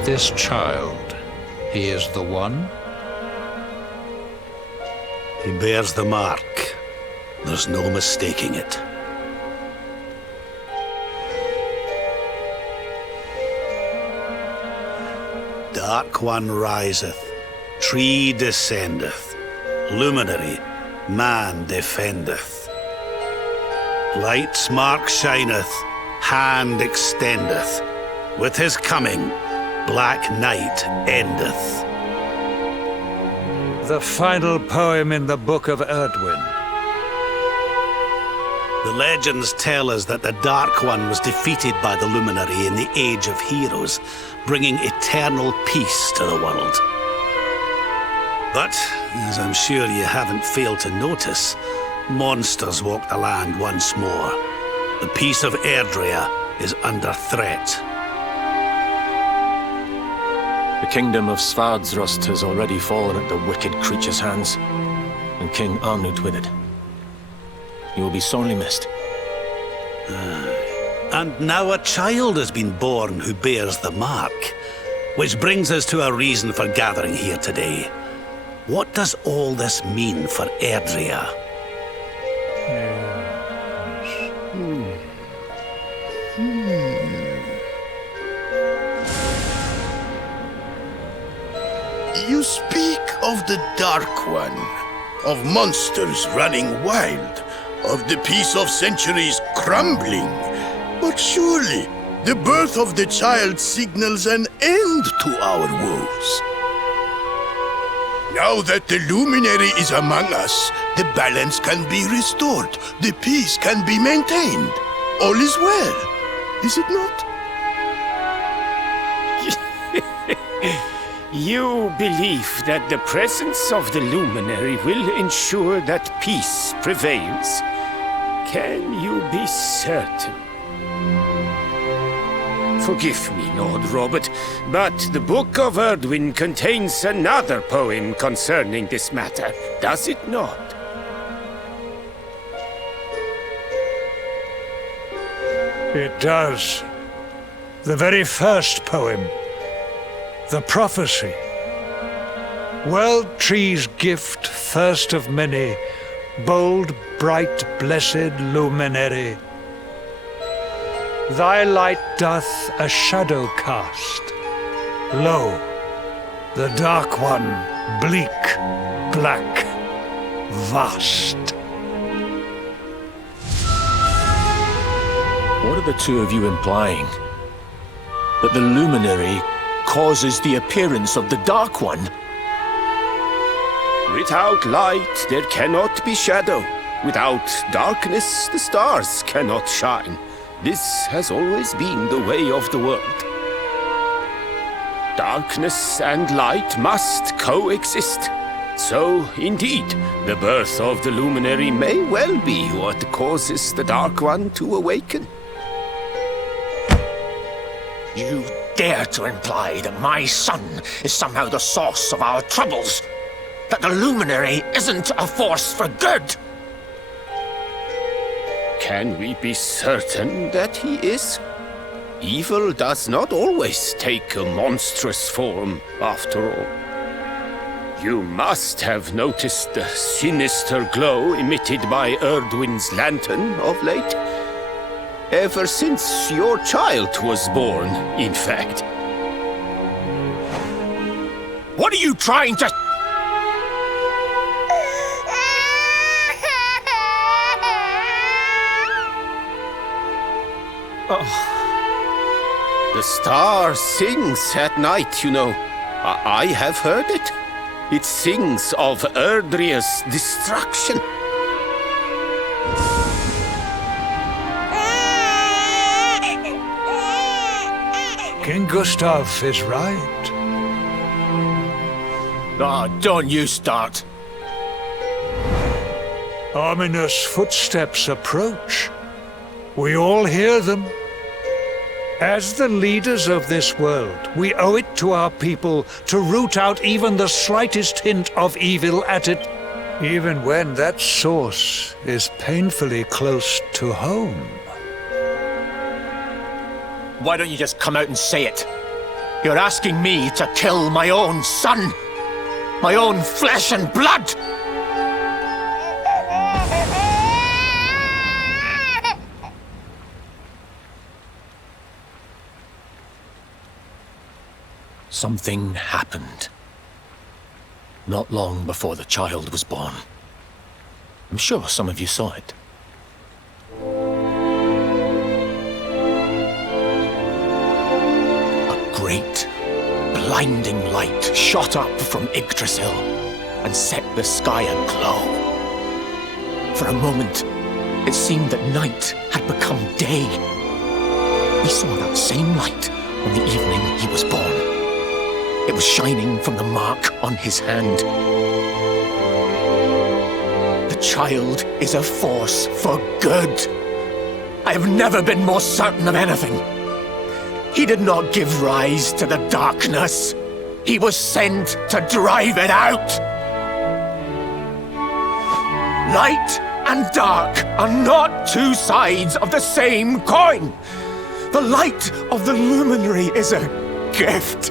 This child, he is the one? He bears the mark. There's no mistaking it. Dark One riseth, tree descendeth, luminary, man defendeth. Light's mark shineth, hand extendeth. With his coming, black night endeth. The final poem in the Book of Erdwin. The legends tell us that the Dark One was defeated by the Luminary in the Age of Heroes, bringing eternal peace to the world. But, as I'm sure you haven't failed to notice, monsters walk the land once more. The peace of Erdrea is under threat. The kingdom of Svardsrust has already fallen at the wicked creature's hands, and King Arnut with it. You will be sorely missed. And now a child has been born who bears the mark, which brings us to a reason for gathering here today. What does all this mean for Erdrea? You speak of the Dark One, of monsters running wild, of the peace of centuries crumbling. But surely, the birth of the child signals an end to our woes. Now that the Luminary is among us, the balance can be restored, the peace can be maintained. All is well, is it not? You believe that the presence of the Luminary will ensure that peace prevails? Can you be certain? Forgive me, Lord Robert, but the Book of Erdwin contains another poem concerning this matter, does it not? It does. The very first poem. The prophecy. World Tree's gift, first of many, bold, bright, blessed Luminary. Thy light doth a shadow cast. Lo, the Dark One, bleak, black, vast. What are the two of you implying? That the Luminary causes the appearance of the Dark One? Without light, there cannot be shadow. Without darkness, the stars cannot shine. This has always been the way of the world. Darkness and light must coexist. So, indeed, the birth of the Luminary may well be what causes the Dark One to awaken. You dare to imply that my son is somehow the source of our troubles? That the Luminary isn't a force for good? Can we be certain that he is? Evil does not always take a monstrous form, after all. You must have noticed the sinister glow emitted by Erdwin's lantern of late. Ever since your child was born, in fact. What are you trying to... Oh. The star sings at night, you know. I have heard it. It sings of Erdrea's destruction. King Gustav is right. Oh, don't you start. Ominous footsteps approach. We all hear them. As the leaders of this world, we owe it to our people to root out even the slightest hint of evil at it, even when that source is painfully close to home. Why don't you just come out and say it? You're asking me to kill my own son. My own flesh and blood. Something happened. Not long before the child was born. I'm sure some of you saw it. blinding light shot up from Yggdrasil and set the sky aglow. For a moment, it seemed that night had become day. We saw that same light on the evening he was born. It was shining from the mark on his hand. The child is a force for good. I have never been more certain of anything. He did not give rise to the darkness. He was sent to drive it out. Light and dark are not two sides of the same coin. The light of the luminary is a gift.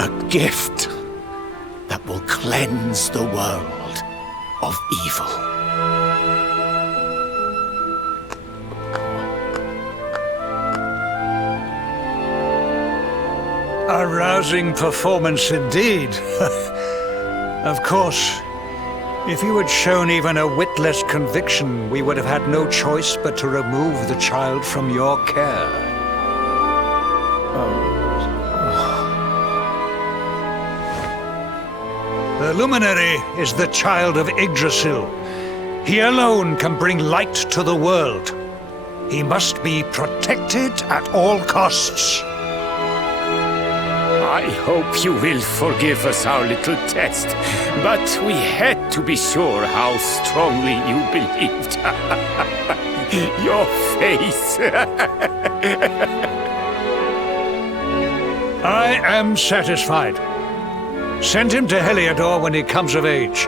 A gift that will cleanse the world of evil. A rousing performance indeed. Of course, if you had shown even a whit less conviction, we would have had no choice but to remove the child from your care. The Luminary is the child of Yggdrasil. He alone can bring light to the world. He must be protected at all costs. I hope you will forgive us our little test, but we had to be sure how strongly you believed. Your face. I am satisfied. Send him to Heliodor when he comes of age.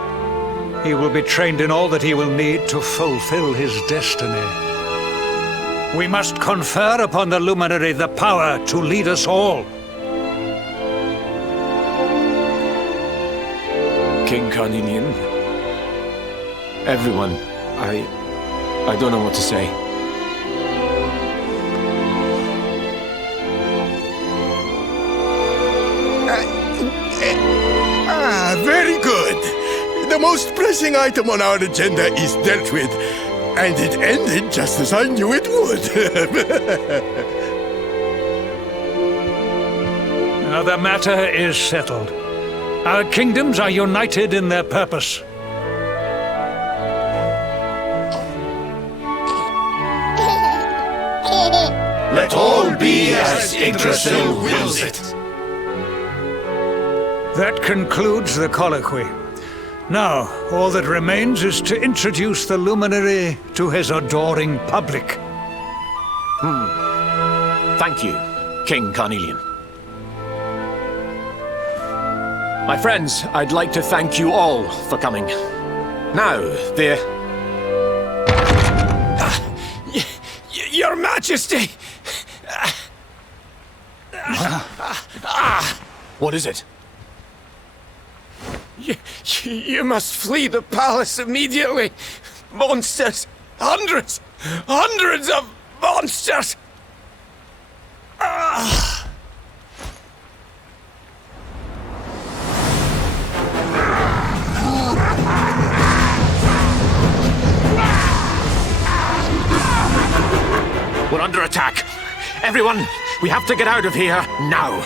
He will be trained in all that he will need to fulfill his destiny. We must confer upon the Luminary the power to lead us all. King Carnelian. Everyone. I don't know what to say. Very good. The most pressing item on our agenda is dealt with, and it ended just as I knew it would. Now the matter is settled. Our kingdoms are united in their purpose. Let all be as Yggdrasil wills it. That concludes the colloquy. Now, all that remains is to introduce the Luminary to his adoring public. Thank you, King Carnelian. My friends, I'd like to thank you all for coming. Now, Your Majesty! What is it? You must flee the palace immediately. Monsters! Hundreds of monsters! We're under attack. Everyone, we have to get out of here now.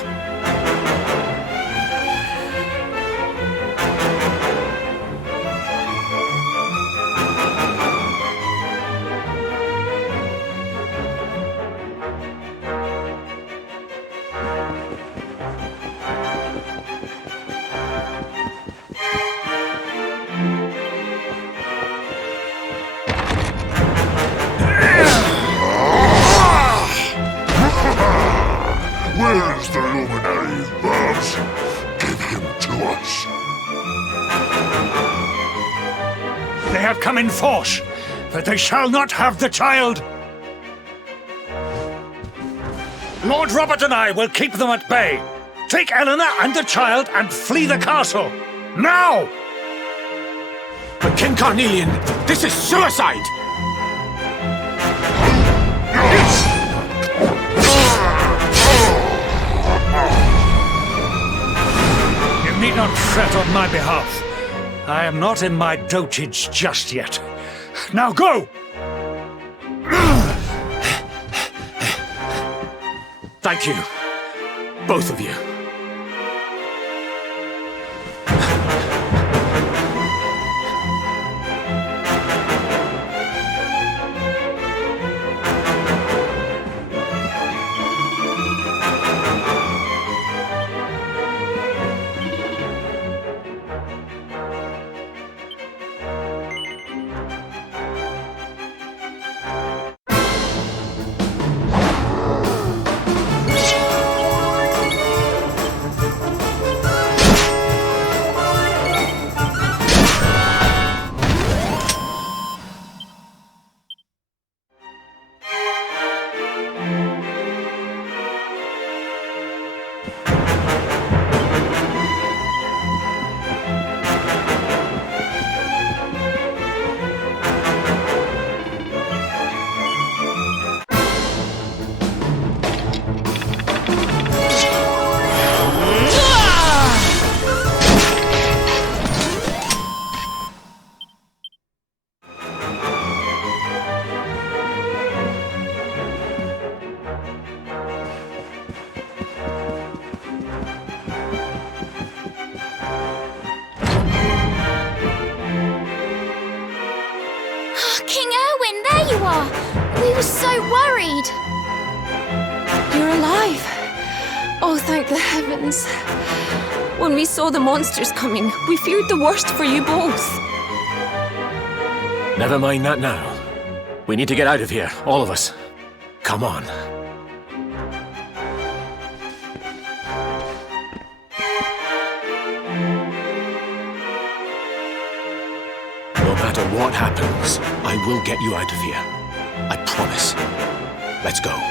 Where's the Luminary, Babs? Give him to us. They have come in force, but they shall not have the child. Lord Robert and I will keep them at bay. Take Eleanor and the child and flee the castle. Now! But King Carnelian, this is suicide! You need not fret on my behalf. I am not in my dotage just yet. Now go! Thank you. Both of you. King Erwin, there you are! We were so worried! You're alive! Oh, thank the heavens. When we saw the monsters coming, we feared the worst for you both. Never mind that now. We need to get out of here, all of us. Come on. No matter what happens, I will get you out of here. I promise. Let's go.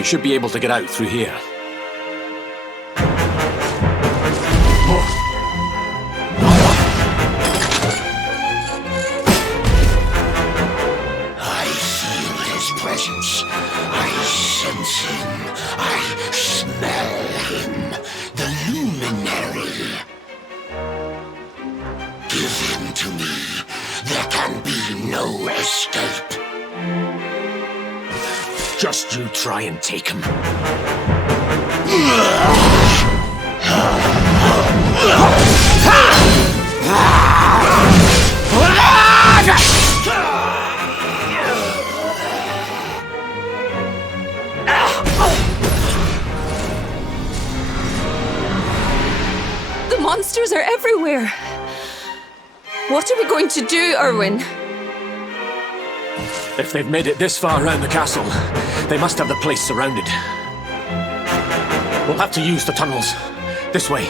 We should be able to get out through here. I feel his presence. I sense him. I smell him. The luminary. Give him to me. There can be no escape. Just you try and take him. The monsters are everywhere. What are we going to do, Erwin? If they've made it this far around the castle, they must have the place surrounded. We'll have to use the tunnels. This way.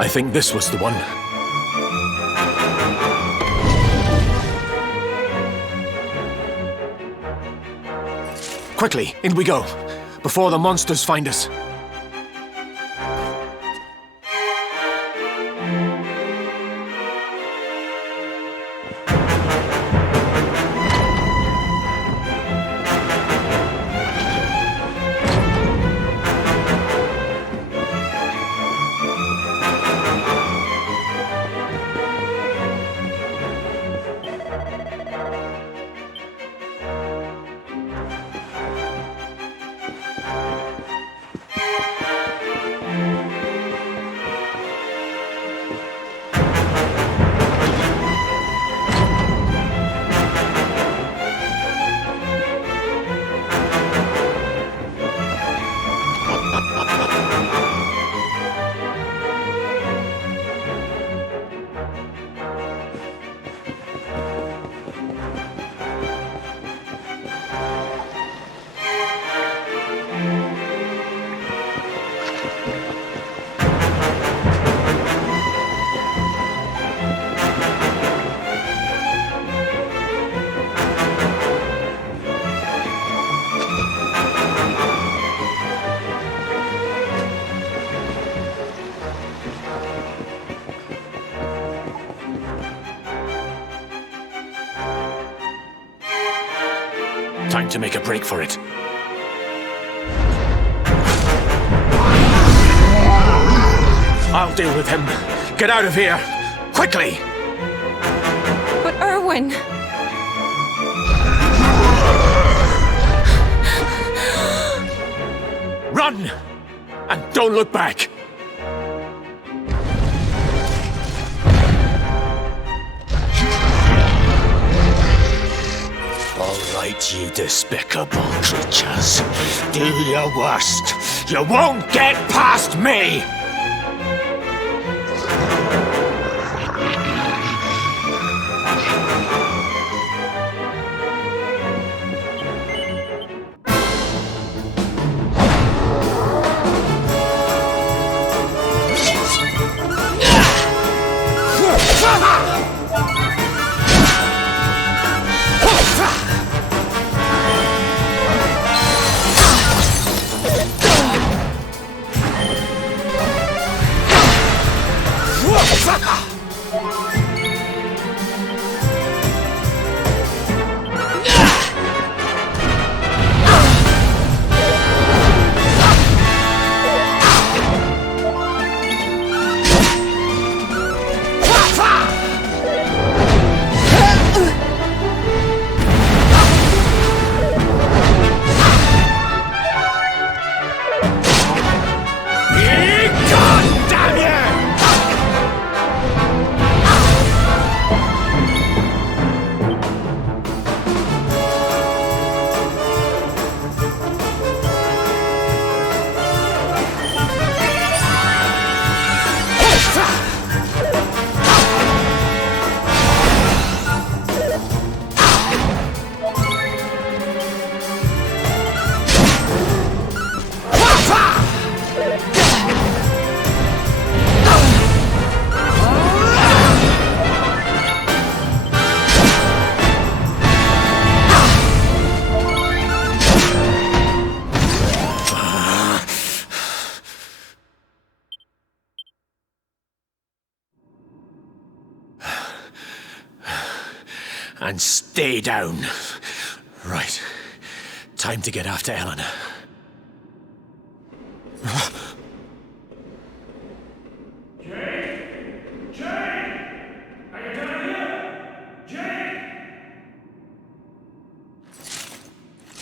I think this was the one. Quickly, in we go, before the monsters find us. Time to make a break for it. I'll deal with him. Get out of here! Quickly! But Erwin... Run! And Don't look back! All right, you despicable creatures. Do your worst. You won't get past me! And stay down. Right. Time to get after Eleanor.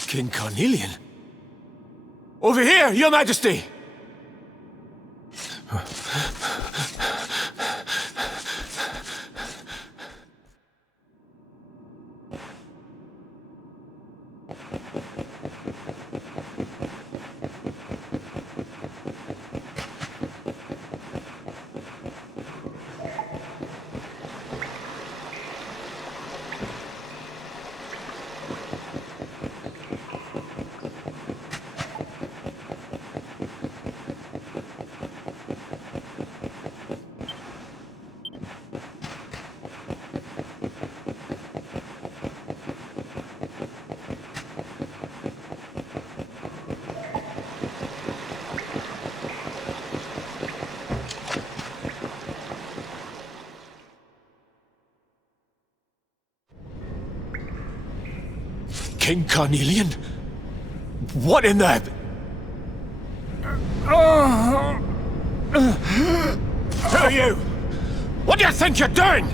King Carnelian? Over here, Your Majesty! King Carnelian? What in the... Who are you? What do you think you're doing?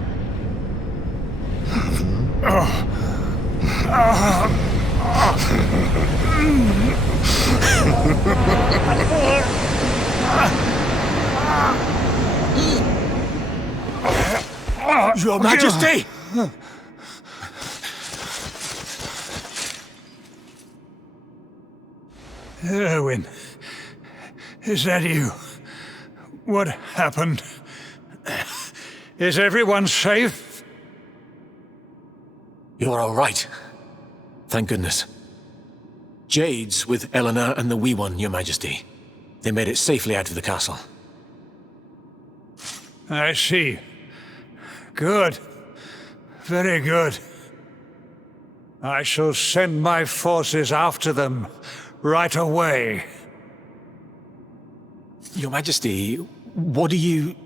Your Majesty! Erwin, is that you? What happened? Is everyone safe? You're all right. Thank goodness. Jade's with Eleanor and the Wee One, Your Majesty. They made it safely out of the castle. I see. Good. Very good. I shall send my forces after them right away. Your Majesty, what do you...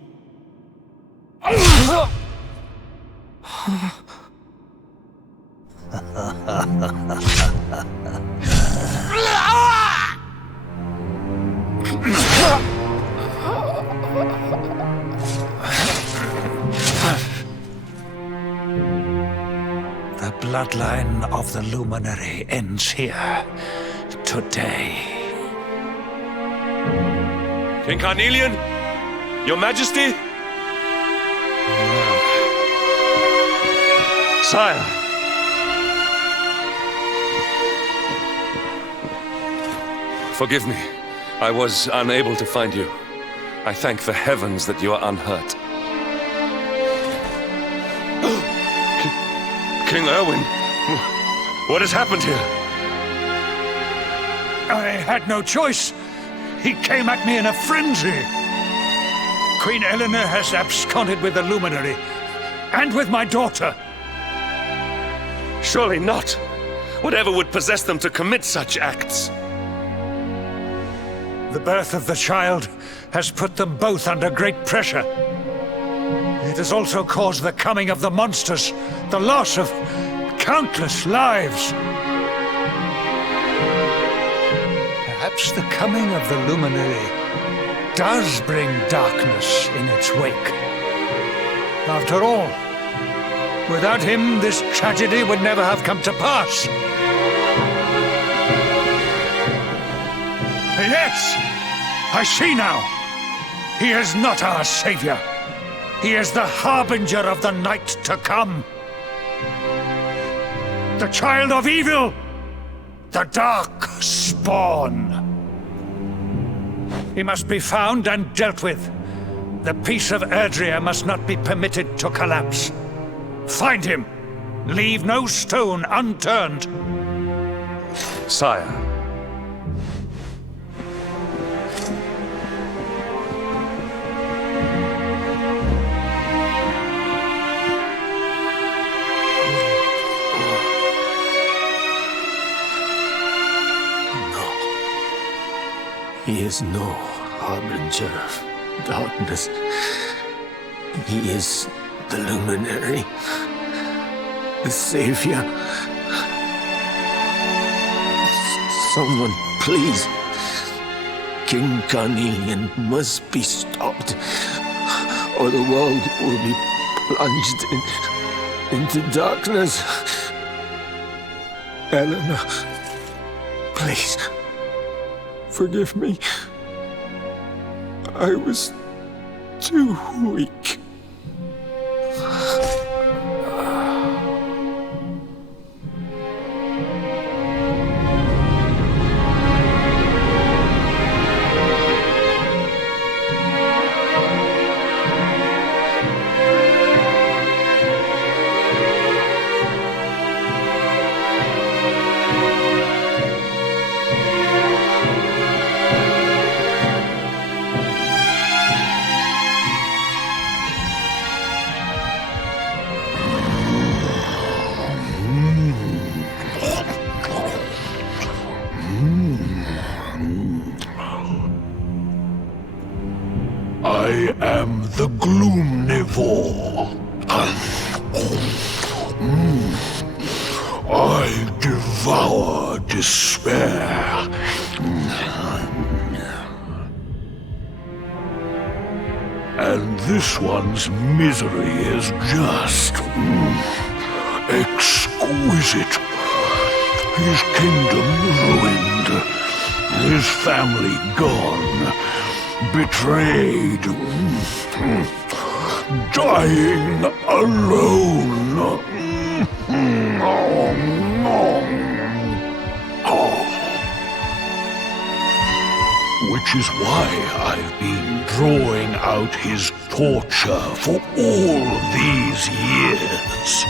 The bloodline of the Luminary ends here, today. King Carnelian? Your Majesty? Sire. Forgive me. I was unable to find you. I thank the heavens that you are unhurt. King Erwin, what has happened here? I had no choice. He came at me in a frenzy. Queen Eleanor has absconded with the luminary, and with my daughter. Surely not. Whatever would possess them to commit such acts? The birth of the child has put them both under great pressure. It has also caused the coming of the monsters, the loss of countless lives. Perhaps the coming of the luminary does bring darkness in its wake. After all, without him, this tragedy would never have come to pass. Yes! I see now! He is not our savior. He is the harbinger of the night to come. The child of evil! The dark spawn! He must be found and dealt with. The peace of Erdrea must not be permitted to collapse. Find him! Leave no stone unturned. Sire. He is no harbinger of darkness. He is the luminary, the savior. Someone, please. King Carnelian must be stopped, or the world will be plunged into darkness. Eleanor, please. Forgive me. I was too weak. I am the Gloomnivore. I devour despair. And this one's misery is just exquisite. His kingdom ruined, his family gone, betrayed, dying alone. Which is why I've been drawing out his torture for all these years.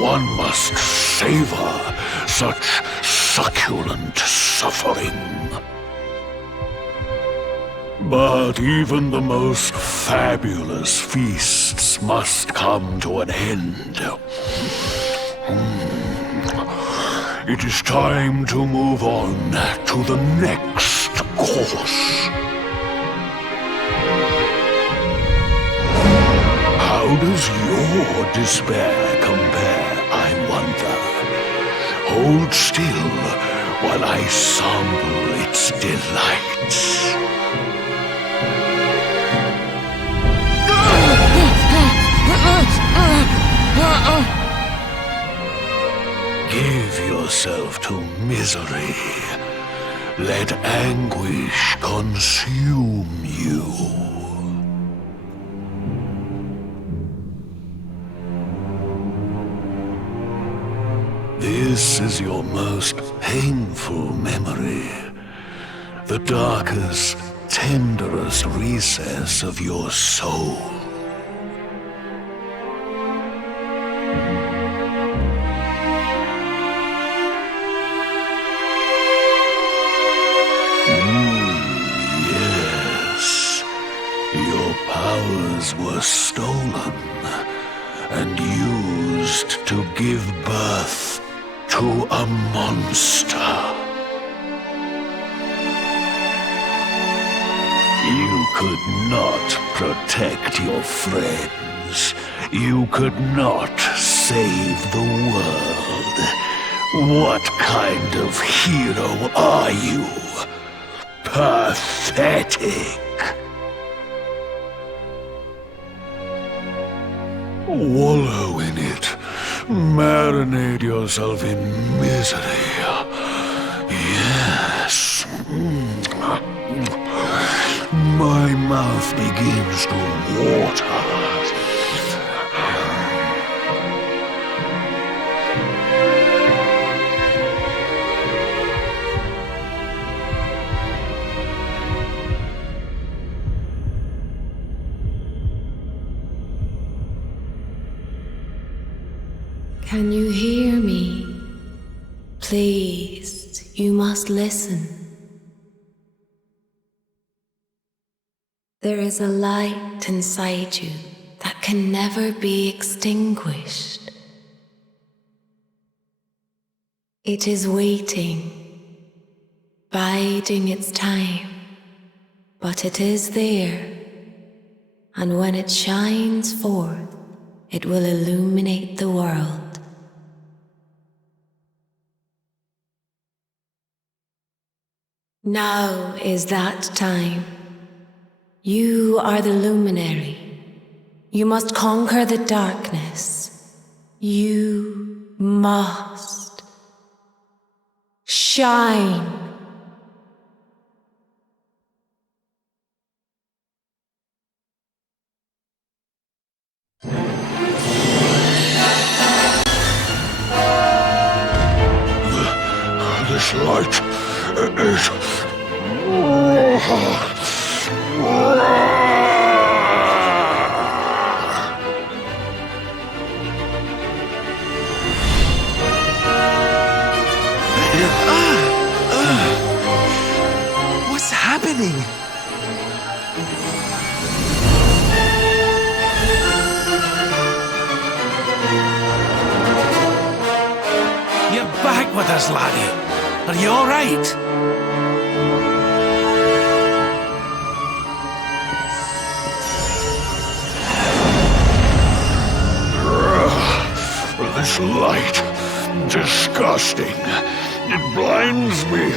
One must savor such succulent suffering. But even the most fabulous feasts must come to an end. It is time to move on to the next course. How does your despair compare, I wonder? Hold still while I sample its delights. Give yourself to misery, let anguish consume you. This is your most painful memory, the darkest, tenderest recess of your soul. Yes, your powers were stolen and used to give birth to a monster. You could not protect your friends. You could not save the world. What kind of hero are you? Pathetic. Wallow in it. Marinate yourself in misery. Yes. My mouth begins to water. Can you hear me? Please, you must listen. There is a light inside you that can never be extinguished. It is waiting, biding its time, but it is there, and when it shines forth, it will illuminate the world. Now is that time. You are the luminary. You must conquer the darkness. You must shine. This light is... What's happening? You're back with us, laddie. Are you all right? This light, disgusting. It blinds me.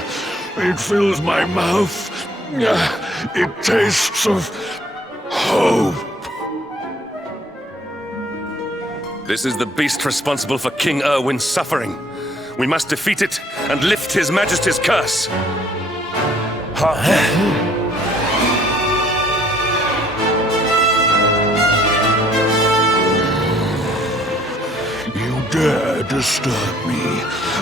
It fills my mouth. It tastes of hope. This is the beast responsible for King Erwin's suffering. We must defeat it and lift His Majesty's curse. You dare disturb me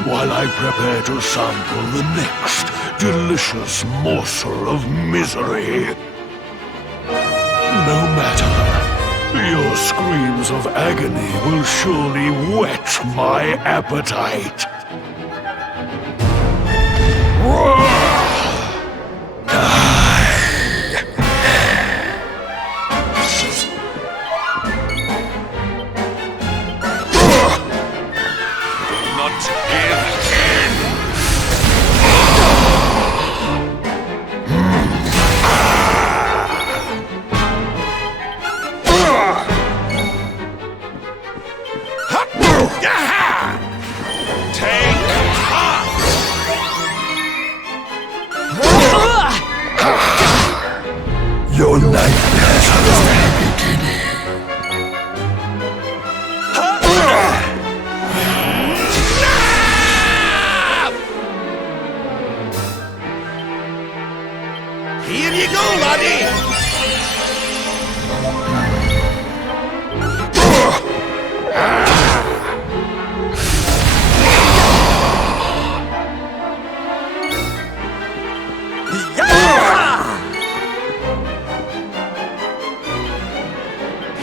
while I prepare to sample the next delicious morsel of misery. No matter. Your screams of agony will surely whet my appetite. Your nightmares are only beginning. laddie!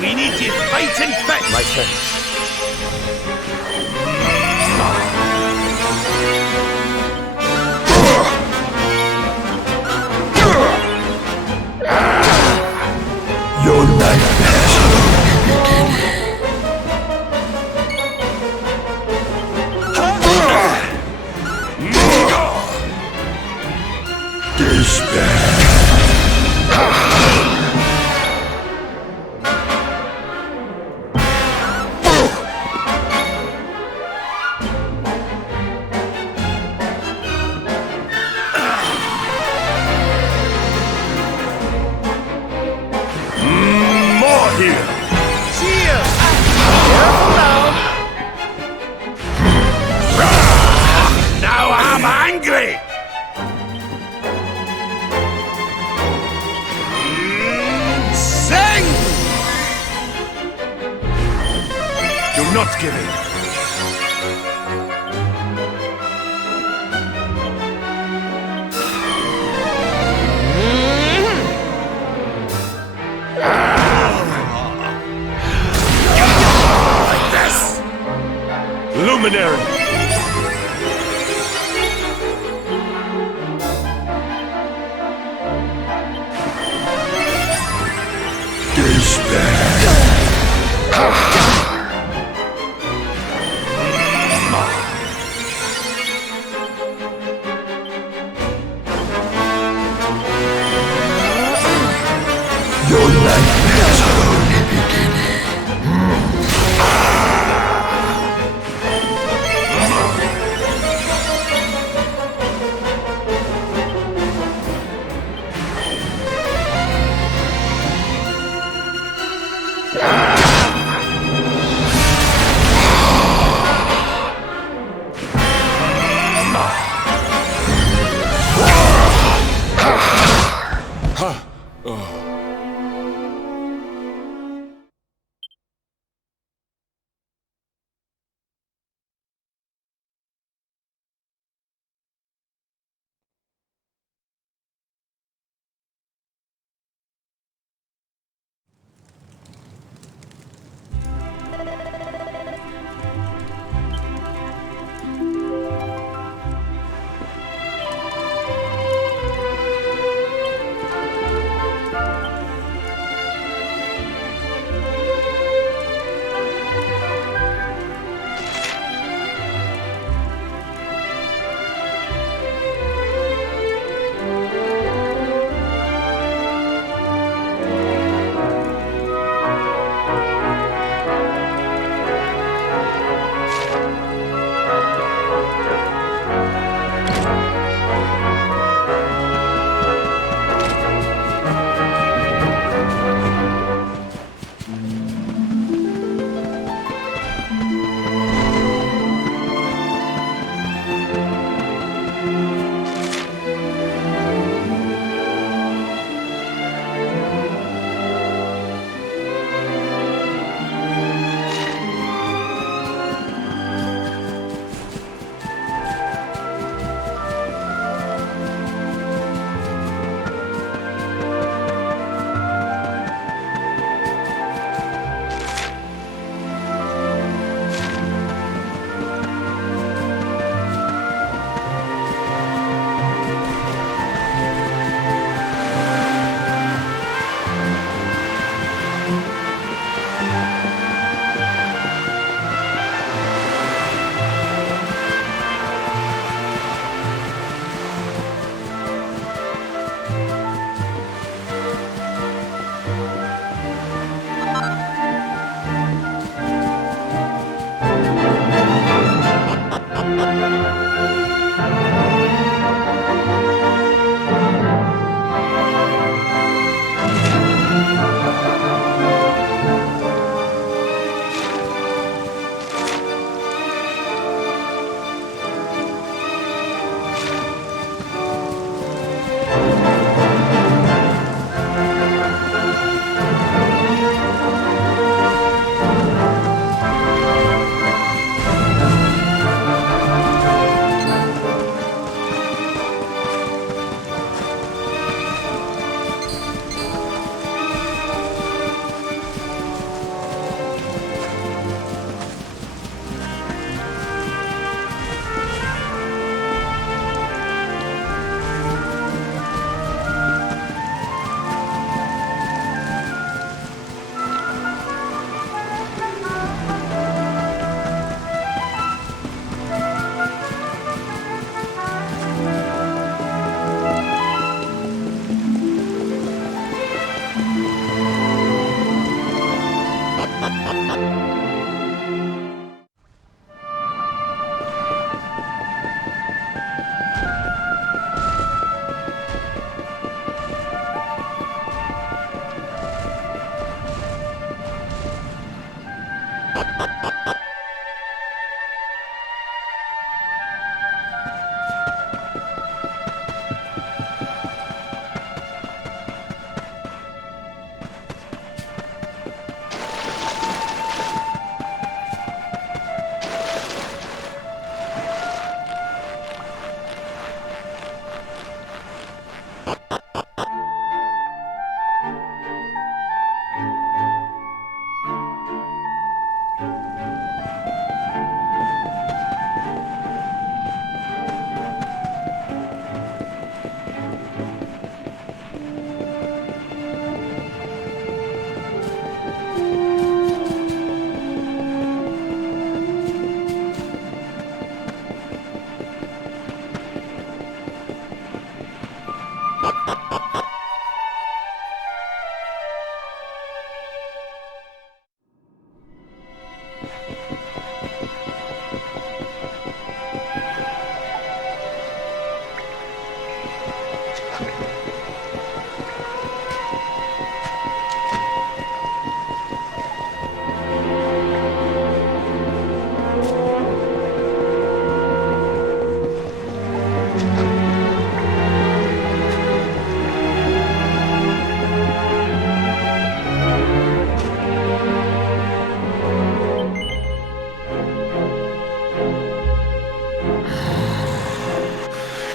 We need you fighting fit! My turn. Your nightmares Now I'm angry! Sing! Do not give in. Like this! Luminary! Your nightmares are only beginning.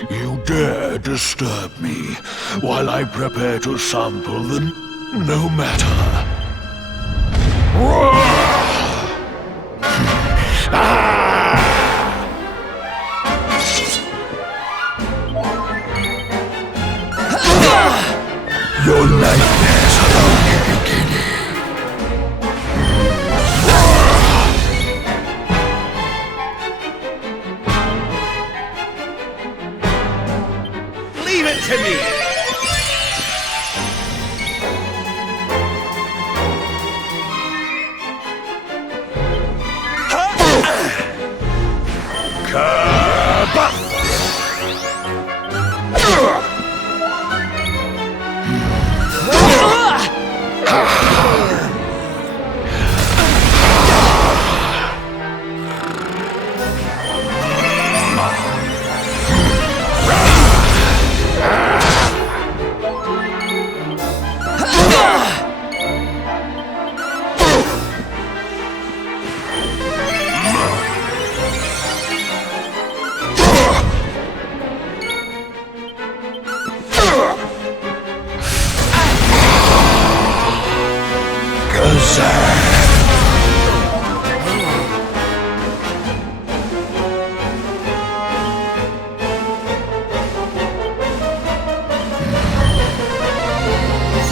You dare disturb me while I prepare to sample the no matter. Your nightmares are only beginning. Leave it to me!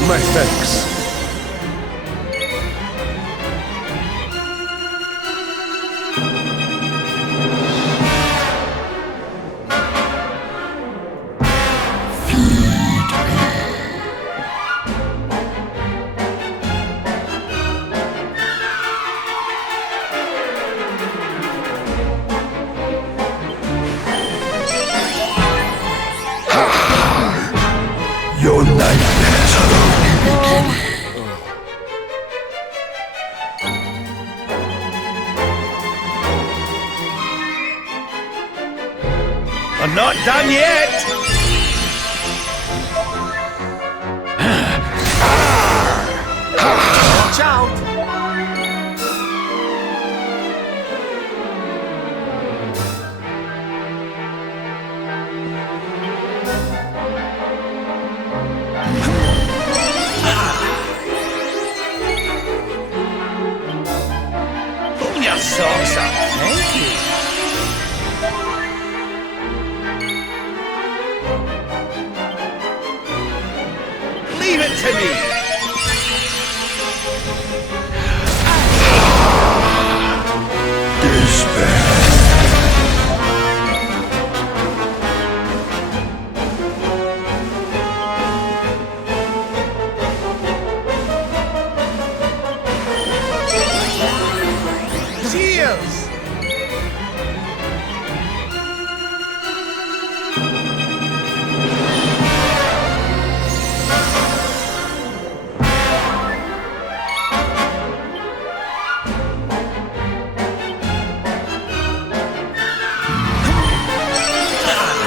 My thanks. Your nightmares are only beginning. I'm not done yet! Watch out! Pull your socks up. Thank you. Leave it to me! Cheers!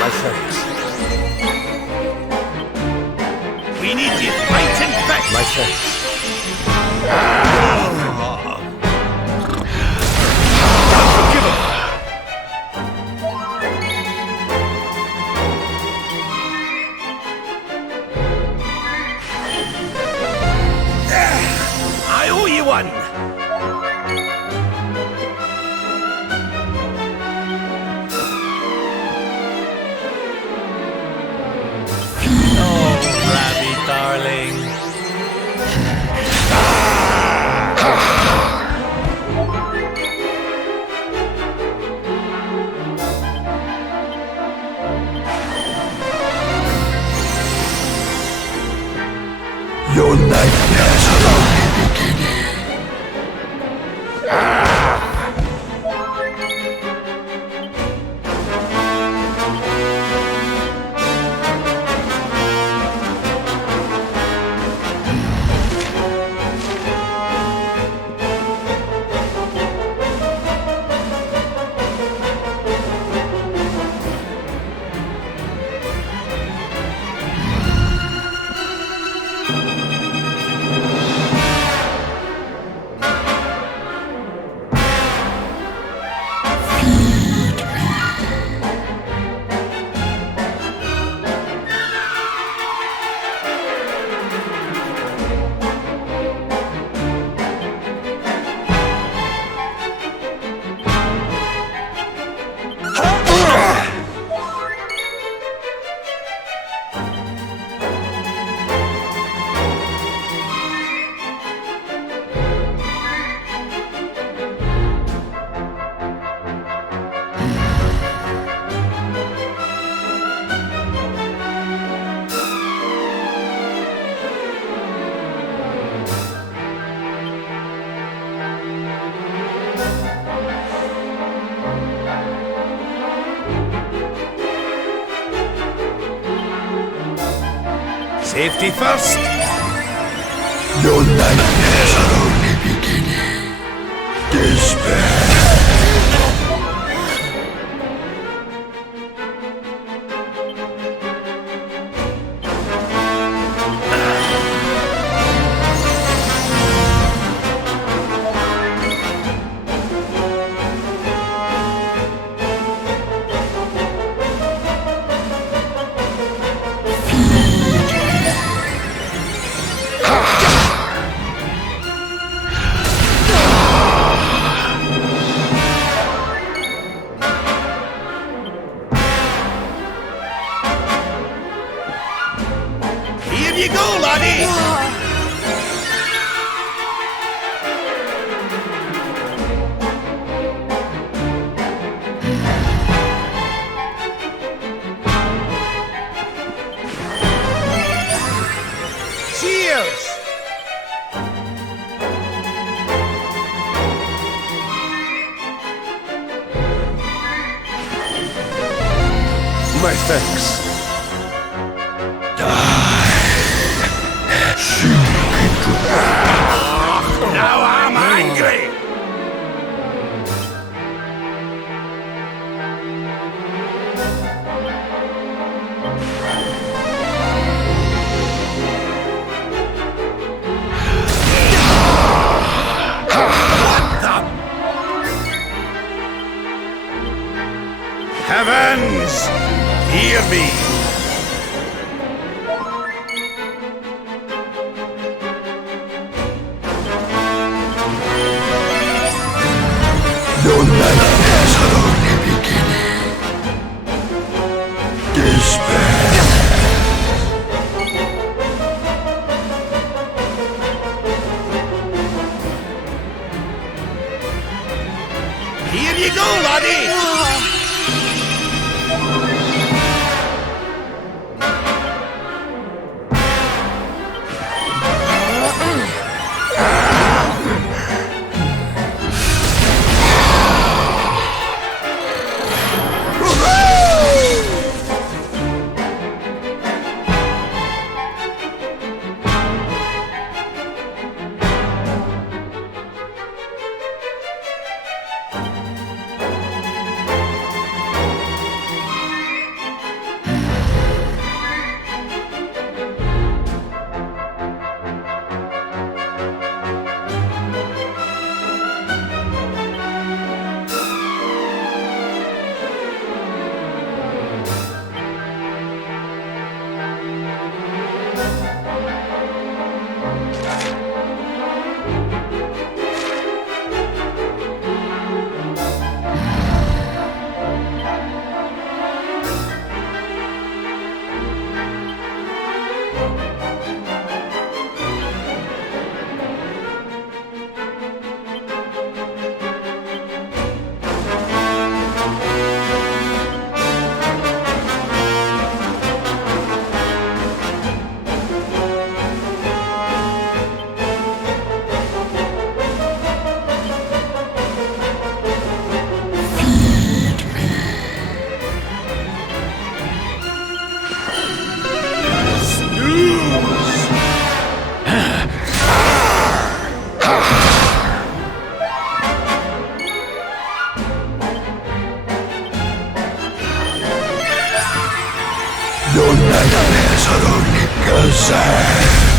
My thanks. We need you fighting back! My thanks. I owe you one! Oh, Rabbit darling. Your nightmares are only beginning. Safety first. Your nightmares are only beginning. Despair. Here you go, laddie! Cheers! My thanks. Now I'm angry! Heavens, hear me! Your nightmares are only beginning. Despair. Here you go, laddie! Your nightmares are only gazelle.